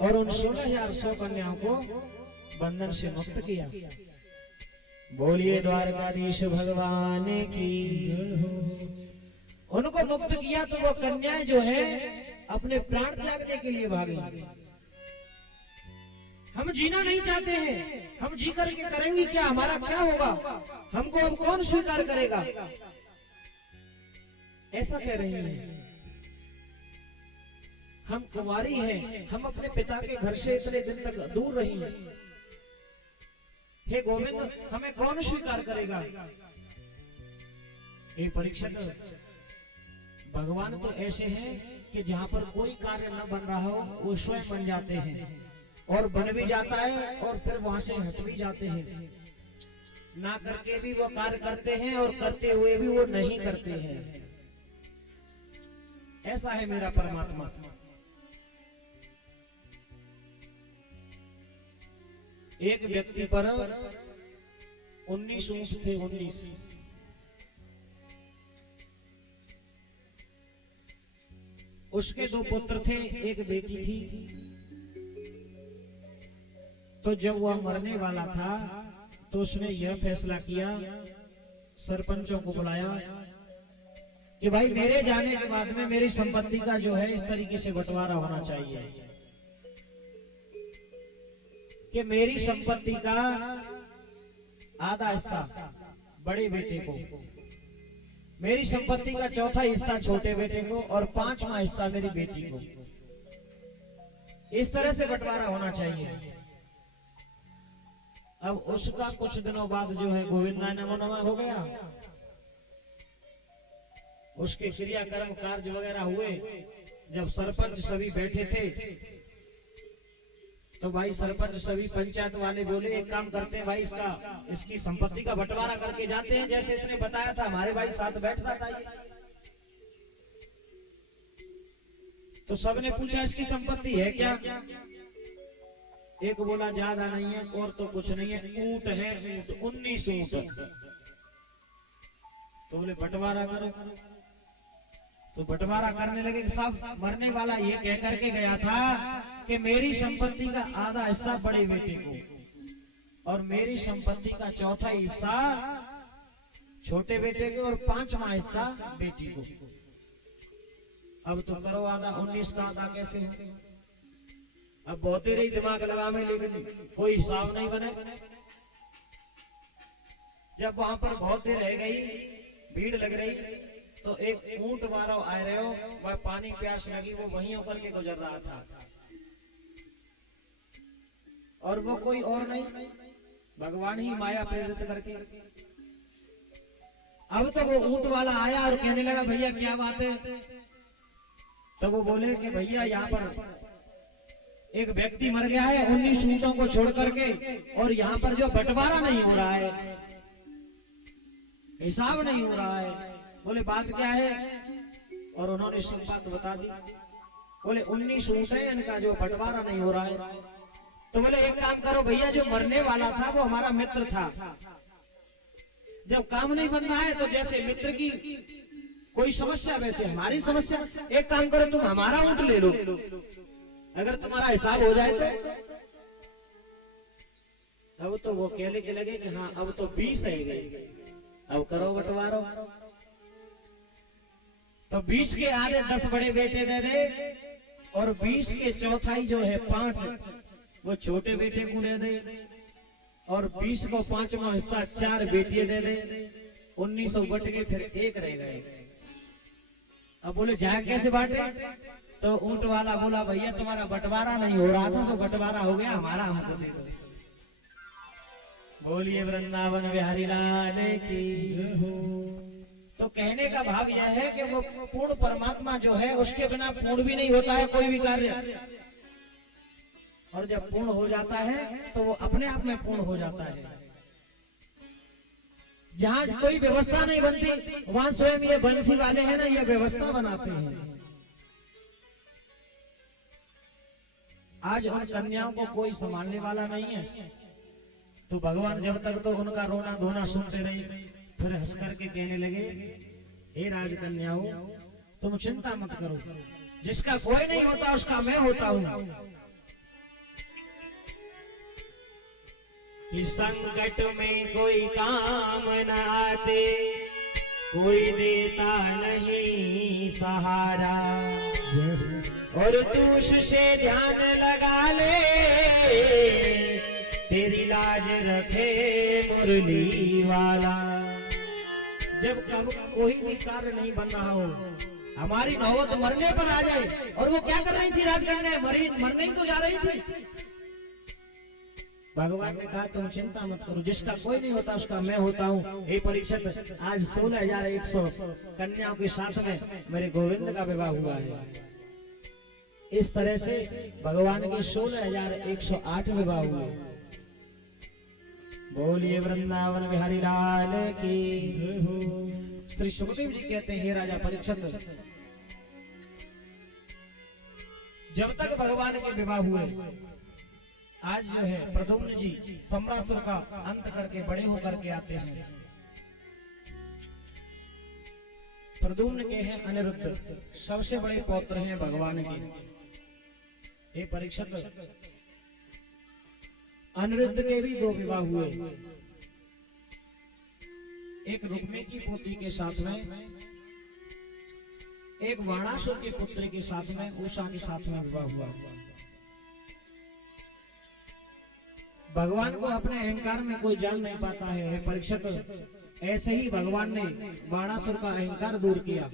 और उन 16,100 कन्याओं को बंधन से मुक्त किया। बोलिए द्वारकाधीश भगवान की जय हो। उनको मुक्त किया तो वो कन्याएं जो है अपने प्राण त्यागने के लिए भागी। हम जीना नहीं चाहते हैं, हम जी करके करेंगे क्या, हमारा क्या होगा, हमको अब कौन स्वीकार करेगा, ऐसा कह रही हैं। हम कुंवारी हैं, हम अपने पिता के घर से इतने दिन तक दूर रही हैं, हे गोविंद हमें कौन स्वीकार करेगा। हे परीक्षित, भगवान तो ऐसे हैं कि जहां पर कोई कार्य न बन रहा हो वो स्वयं बन जाते हैं, और बन भी जाता है और फिर वहां से हट भी जाते हैं। ना करके भी वो कार्य करते हैं और करते हुए भी वो नहीं करते हैं। ऐसा है मेरा परमात्मा। एक व्यक्ति पर 19 ऊंट थे, 19। उसके 2 पुत्र थे, एक बेटी थी। तो जब वह मरने वाला था तो उसने यह फैसला किया, सरपंचों को बुलाया कि भाई मेरे जाने के बाद में मेरी संपत्ति का जो है इस तरीके से बंटवारा होना चाहिए कि मेरी संपत्ति का आधा हिस्सा बड़े बेटे को, मेरी संपत्ति का चौथा हिस्सा छोटे बेटे को, और 5वां हिस्सा मेरी बेटी को। इस तरह से बंटवारा होना चाहिए। अब उसका कुछ दिनों बाद जो है गोविंदा नमो नमः हो गया, उसके क्रियाकर्म कार्य वगैरह हुए। जब सरपंच सभी बैठे थे तो भाई सरपंच सभी पंचायत वाले बोले एक काम करते हैं भाई, इसकी संपत्ति का बंटवारा करके जाते हैं, जैसे इसने बताया था हमारे भाई साथ बैठता था ये। तो सबने पूछा इसकी संपत्ति है क्या? एक बोला ज्यादा नहीं है और तो कुछ नहीं है, ऊंट है, ऊंट 19 ऊंट। तो बोले बंटवारा करो। तो बंटवारा करने लगे। सब मरने वाला ये कह करके गया था कि मेरी संपत्ति का आधा हिस्सा बड़े बेटे को और मेरी संपत्ति का चौथा हिस्सा छोटे बेटे को और 5वां हिस्सा बेटी को। अब तो करो आधा, 19 का आधा कैसे हो? अब बहुत ही रही दिमाग लगा में, लेकिन कोई हिसाब नहीं बने। जब वहां पर बहुत देर रह गई, भीड़ लग रही, तो एक ऊंट वाला आ रहे हो, वह पानी प्यास लगी, वो वहीं होकर के गुजर रहा था और वो कोई और नहीं, भगवान ही माया प्रेरित करके। अब तो वो ऊंट वाला आया और कहने लगा भैया क्या बात है? तो वो बोले कि भैया यहाँ पर एक व्यक्ति मर गया है 19 ऊंटों को छोड़ करके, और यहाँ पर जो बंटवारा नहीं हो रहा है, हिसाब नहीं हो रहा है। बोले बात क्या है? और उन्होंने सब बात बता दी। बोले 19 ऊंट है, इनका जो बंटवारा नहीं हो रहा है। तो बोले एक काम करो भैया, जो मरने वाला था वो हमारा मित्र था, जब काम नहीं बन रहा है तो जैसे मित्र की कोई समस्या वैसे हमारी समस्या, एक काम करो तुम हमारा ऊंट ले लो, अगर तुम्हारा हिसाब हो जाए तो। अब तो वो कहने के लगे कि हाँ अब तो 20 है गए, अब करो बंटवारो। तो 20 के आधे 10 बड़े बेटे दे दे और 20 के चौथाई जो है 5 वो छोटे बेटे को दे दे और 20 को 5वां हिस्सा 4 बेटियां दे दे। 1900 बट गए, फिर एक रह गए। अब बोले जाए कैसे बांटे? तो ऊंट वाला बोला भैया तुम्हारा बंटवारा नहीं हो रहा था, सो बंटवारा हो गया, हमारा हमको दे दो। बोलिए वृंदावन बिहारी लाल की। तो कहने का भाव यह है कि वो पूर्ण परमात्मा जो है उसके बिना पूर्ण भी नहीं होता है कोई भी कार्य, और जब पूर्ण हो जाता है तो वो अपने आप में पूर्ण हो जाता है। जहां कोई व्यवस्था नहीं बनती वहां स्वयं ये बंसी वाले हैं ना, ये व्यवस्था बनाते हैं। आज उन कन्याओं को कोई संभालने वाला नहीं है, तो भगवान जब तक तो उनका रोना धोना सुनते रहे, फिर हंस करके कहने लगे हे राजकन्याओं तुम चिंता मत करो, जिसका कोई नहीं होता उसका मैं होता हूं। कि संकट में कोई काम न आते, कोई देता नहीं सहारा, और तू से ध्यान लगा ले, तेरी लाज रखे मुरली वाला। जब कब कोई भी कार्य नहीं बन रहा हो, हमारी नौबत मरने पर आ जाए, और वो क्या कर रही थी राजकन्या, मरने ही तो जा रही थी। भगवान ने कहा तुम चिंता मत करो, जिसका कोई नहीं होता उसका मैं होता हूँ। हे परीक्षित, आज 16,100 कन्याओं के साथ में मेरे गोविंद का विवाह हुआ है। इस तरह से भगवान के 16,108 विवाह हुए। बोलिए वृंदावन बिहारी लाल की। श्री सुखदेव जी कहते हैं हे राजा परीक्षित, जब तक भगवान के विवाह हुए, आज जो है प्रद्युम्न जी सम्रासुर का अंत करके बड़े होकर के आते हैं। प्रद्युम्न के हैं अनिरुद्ध, सबसे बड़े पौत्र हैं भगवान के। हे परीक्षित, अनिरुद्ध के भी 2 विवाह हुए, एक रुक्मी की पोती के साथ में, एक वाणासुर के पुत्र के साथ में, उषा के साथ में विवाह हुआ। भगवान को अपने अहंकार में कोई जान नहीं पाता है। परीक्षित, ऐसे ही भगवान ने बाणासुर का अहंकार दूर किया।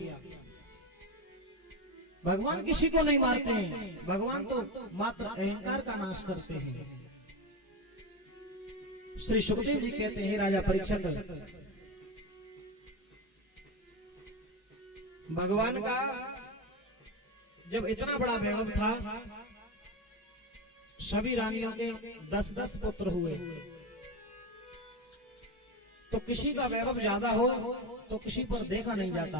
भगवान किसी को नहीं मारते हैं, भगवान तो मात्र अहंकार का नाश करते हैं। श्री सुखदेव जी कहते हैं राजा परीक्षित, भगवान का जब इतना बड़ा वैभव था, सभी रानियों के 10-10 पुत्र हुए, तो किसी का वैभव ज्यादा हो तो किसी पर देखा नहीं जाता।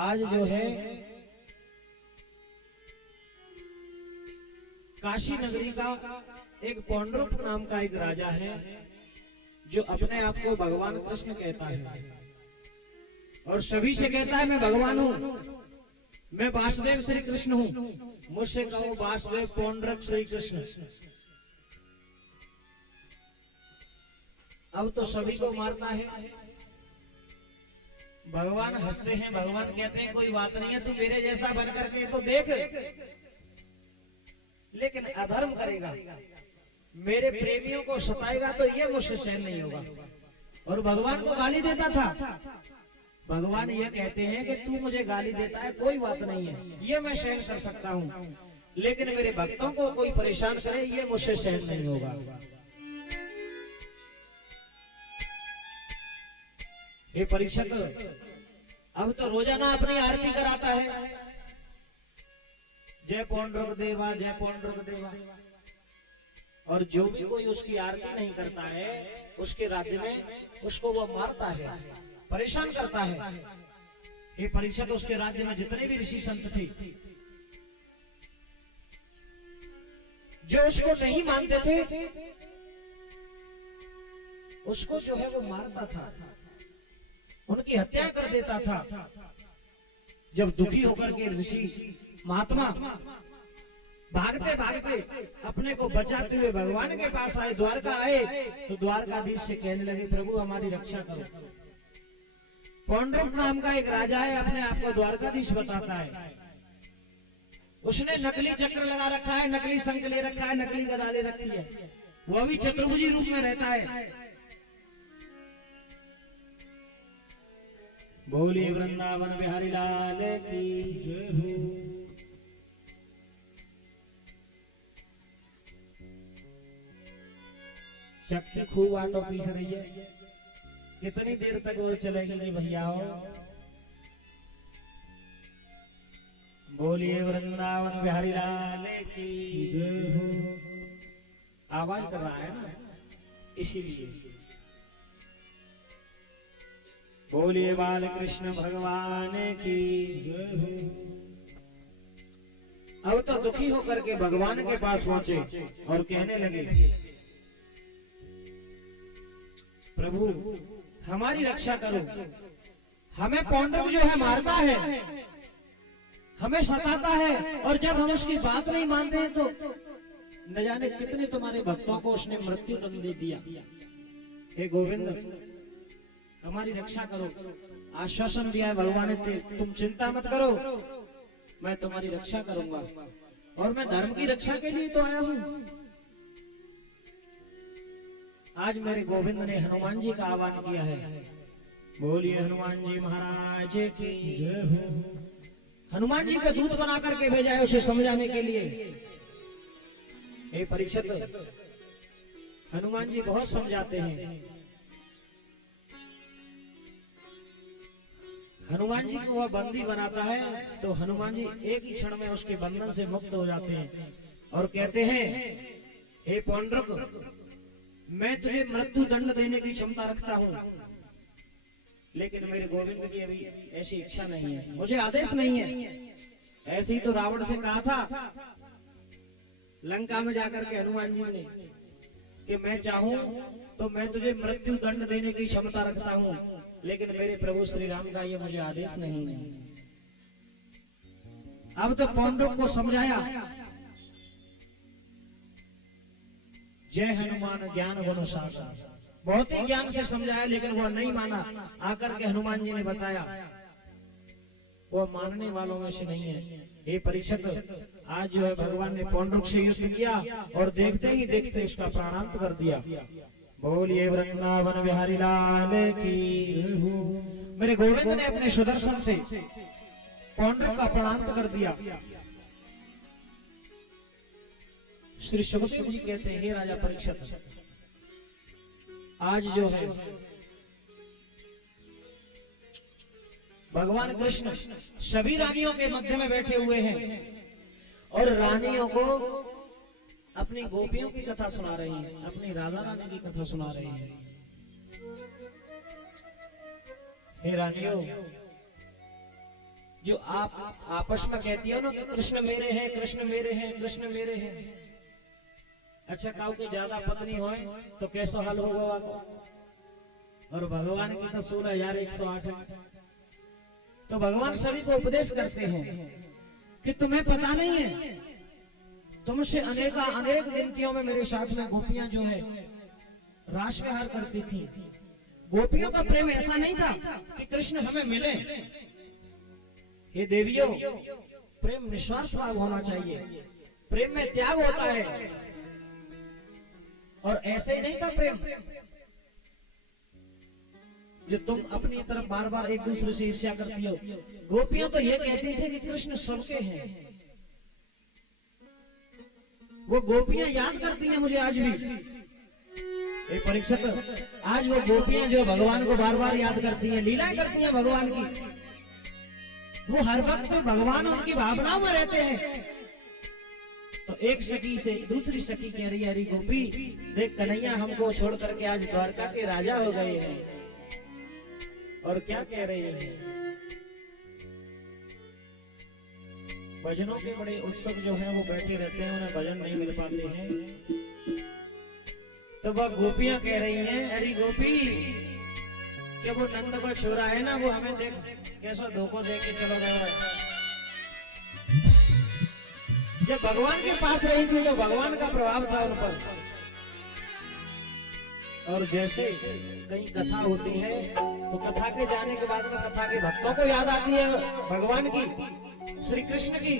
आज जो है काशी नगरी का एक पौंड्रुक नाम का एक राजा है जो अपने आप को भगवान कृष्ण कहता है और सभी से कहता है मैं भगवान हूं, मैं वासुदेव श्री कृष्ण हूं। मुझसे कहो वासुदेव पौंड्रक श्री कृष्ण। अब तो सभी को मारता है। भगवान हंसते हैं, भगवान कहते हैं कोई बात नहीं है, तू मेरे जैसा बन करके तो देख, लेकिन अधर्म करेगा, मेरे प्रेमियों को सताएगा तो ये मुझसे सहन नहीं होगा। और भगवान को गाली देता था। भगवान ये कहते हैं कि तू मुझे गाली देता है कोई बात नहीं है, ये मैं सहन कर सकता हूं, लेकिन मेरे भक्तों को कोई परेशान करे ये मुझसे सहन नहीं होगा। ये परीक्षक अब तो रोजाना अपनी आरती कराता है, जय पौंड्रुक देवा, जय पौंड्रुक देवा। और जो भी कोई उसकी आरती नहीं करता है उसके राज्य में उसको वो मारता है, परेशान करता है। ये परीक्षक उसके राज्य में जितने भी ऋषि संत थे जो उसको नहीं मानते थे उसको जो है वो मारता था, उनकी हत्या कर देता था। जब दुखी होकर के ऋषि महात्मा भागते भागते अपने को बचाते हुए भगवान के पास आए, द्वारका आए, तो द्वारकाधीश से कहने लगे प्रभु हमारी रक्षा करो। पौंड्रुक नाम का एक राजा है, अपने आप को द्वारकाधीश बताता है। उसने नकली चक्र लगा रखा है, नकली शंख ले रखा है, नकली गदा ले रखी है, वो भी चतुर्भुजी रूप में रहता है। बोलिए वृंदावन बिहारी लाल की जय हो। शक्ति खूब आटो पीस रही है, कितनी देर तक और चलेगी जी भैया हो। बोलिए वृंदावन बिहारी लाल की जय हो। आवाज कर रहा है ना, इसीलिए बोलिए बाल कृष्ण भगवान की जय हो। अब तो दुखी होकर के भगवान के पास पहुंचे और कहने लगे प्रभु हमारी रक्षा करो, हमें पौंड्रुक जो है मारता है, हमें सताता है, और जब हम उसकी बात नहीं मानते हैं तो न जाने कितने तुम्हारे भक्तों को उसने मृत्यु दंड दे दिया। हे गोविंद हमारी रक्षा करो। आश्वासन दिया है भगवान ने, तुम चिंता मत करो, मैं तुम्हारी रक्षा करूंगा, और मैं धर्म की रक्षा के लिए तो आया हूं। आज मेरे गोविंद ने हनुमान जी का आह्वान किया है। बोलिए हनुमान जी महाराज की जय हो। हनुमान जी का दूत बना करके भेजा है उसे समझाने के लिए। हे परीक्षित, हनुमान जी बहुत समझाते हैं। हनुमान जी को वह बंदी बनाता है तो हनुमान जी एक ही क्षण में उसके बंधन से मुक्त हो जाते हैं और कहते हैं हे पौंड्रुक मैं तुझे मृत्यु दंड देने की क्षमता रखता हूं, लेकिन मेरे गोविंद की अभी ऐसी इच्छा नहीं है, मुझे आदेश नहीं है। ऐसे ही तो रावण से कहा था लंका में जाकर के हनुमान जी ने कि मैं चाहूं तो मैं तुझे मृत्यु दंड देने की क्षमता रखता हूं, लेकिन मेरे प्रभु श्री राम का ये मुझे आदेश नहीं है। अब तो पौंड्रुक को समझाया, जय हनुमान ज्ञान गुण सागर, बहुत ही ज्ञान से समझाया, लेकिन वह नहीं माना। आकर के हनुमान जी ने बताया वो मानने वालों में से नहीं है। ये परीक्षित, आज जो है भगवान ने पौंड्रुक से युद्ध किया और देखते ही देखते उसका प्राणांत कर दिया। बोलिए वृंदावन बिहारी लाल की जय हो। मेरे गोविंद ने अपने सुदर्शन से पौंड्रुक का प्राणांत कर दिया। श्री सुखदेव जी कहते हैं हे राजा परीक्षित, आज जो है भगवान कृष्ण सभी रानियों के मध्य में बैठे हुए हैं और रानियों को अपनी गोपियों की कथा सुना रही हैं, अपनी राधा रानी की कथा सुना रही हैं। हे रानियों, जो आप आपस में कहती हो ना कि कृष्ण मेरे हैं, कृष्ण मेरे हैं, कृष्ण मेरे हैं, अच्छा काऊ के ज्यादा पत्नी होए तो कैसो हाल होगा वाको? और भगवान की तो 16,108 है। तो भगवान सभी को उपदेश करते हैं कि तुम्हें पता नहीं है, तुमसे अनेक गिनतियों में मेरे साथ में गोपियां जो है रास विहार करती थी। गोपियों का प्रेम ऐसा नहीं था कि कृष्ण हमें मिले। हे देवियों, प्रेम निस्वार्थ भाव होना चाहिए, प्रेम में त्याग होता है। और ऐसे ही नहीं था प्रेम जो तुम अपनी तरफ बार बार एक दूसरे से ईर्ष्या करती हो। गोपियां तो ये कहती थी कि कृष्ण सबके हैं। वो गोपियां याद करती हैं मुझे आज भी। परीक्षक, आज वो गोपियां जो भगवान को बार बार याद करती हैं, लीलाएं करती हैं भगवान की, वो हर वक्त भगवान उनकी भावनाओं में रहते हैं। तो एक सखी से दूसरी सखी कह रही है, अरे गोपी देख, कन्हैया हमको छोड़ करके आज द्वारका के राजा हो गए हैं। और क्या कह रहे हैं, भजनों के बड़े उत्सुक जो हैं वो बैठे रहते हैं, उन्हें भजन नहीं मिल पाते हैं। तो वह गोपियां कह रही हैं, अरे गोपी कि वो नंद का छोरा है ना, वो हमें देख कैसा धोखा दे के चलो गया। जब भगवान के पास रही थी तो भगवान का प्रभाव था उन पर। और जैसे कहीं कथा होती है तो कथा के जाने के बाद में कथा के भक्तों को याद आती है भगवान की, श्री कृष्ण की।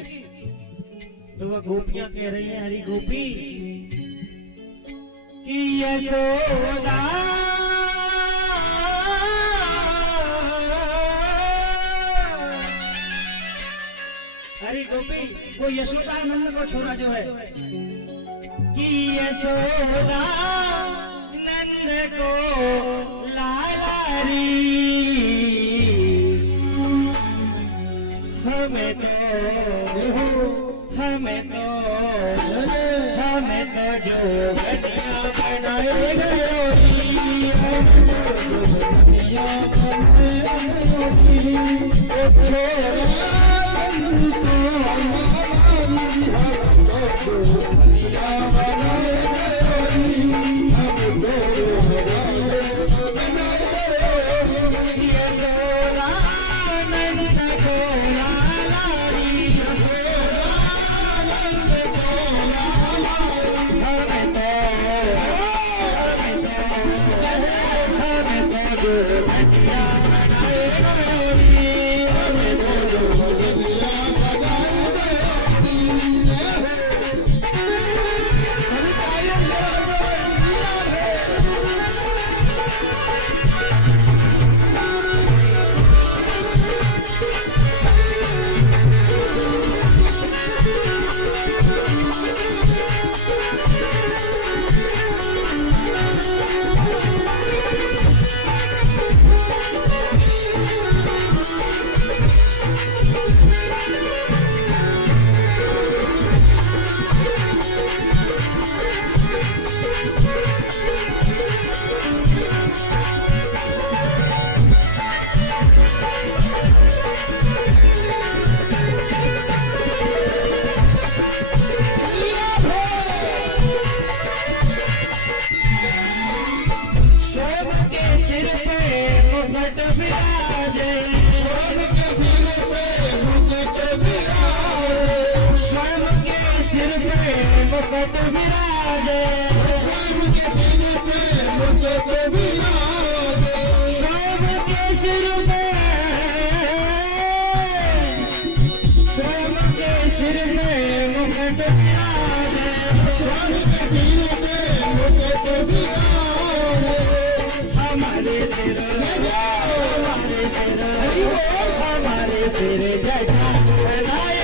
तो वह गोपियां कह रही हैं, हरी गोपी कि यशोदा हरी गोपी, वो यशोदा नंद को छोरा जो है, कि यशोदा नंद को लालारी, हमें तो जो बनिया बनाए मुकुट विराजे, श्याम के सिर पे मुकुट विराजे, श्याम के सिर पे, श्याम के सिर पे मुकुट विराजे, श्याम के सिर पे मुकुट विराजे, हमारे सिर जटा बनाए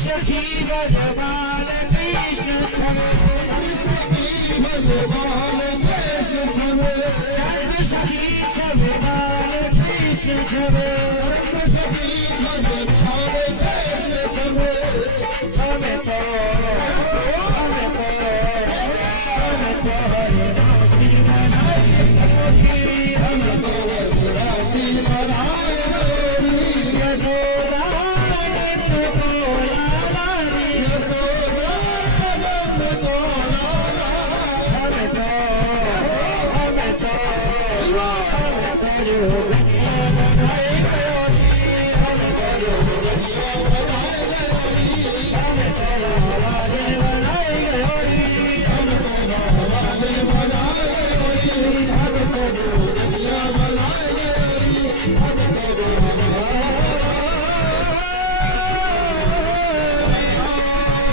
सखी भगवान कृष्ण छवे भगवान कृष्ण छवे चंद्र सखी छवे बाल कृष्ण छवे सखी भगवान कृष्ण छवे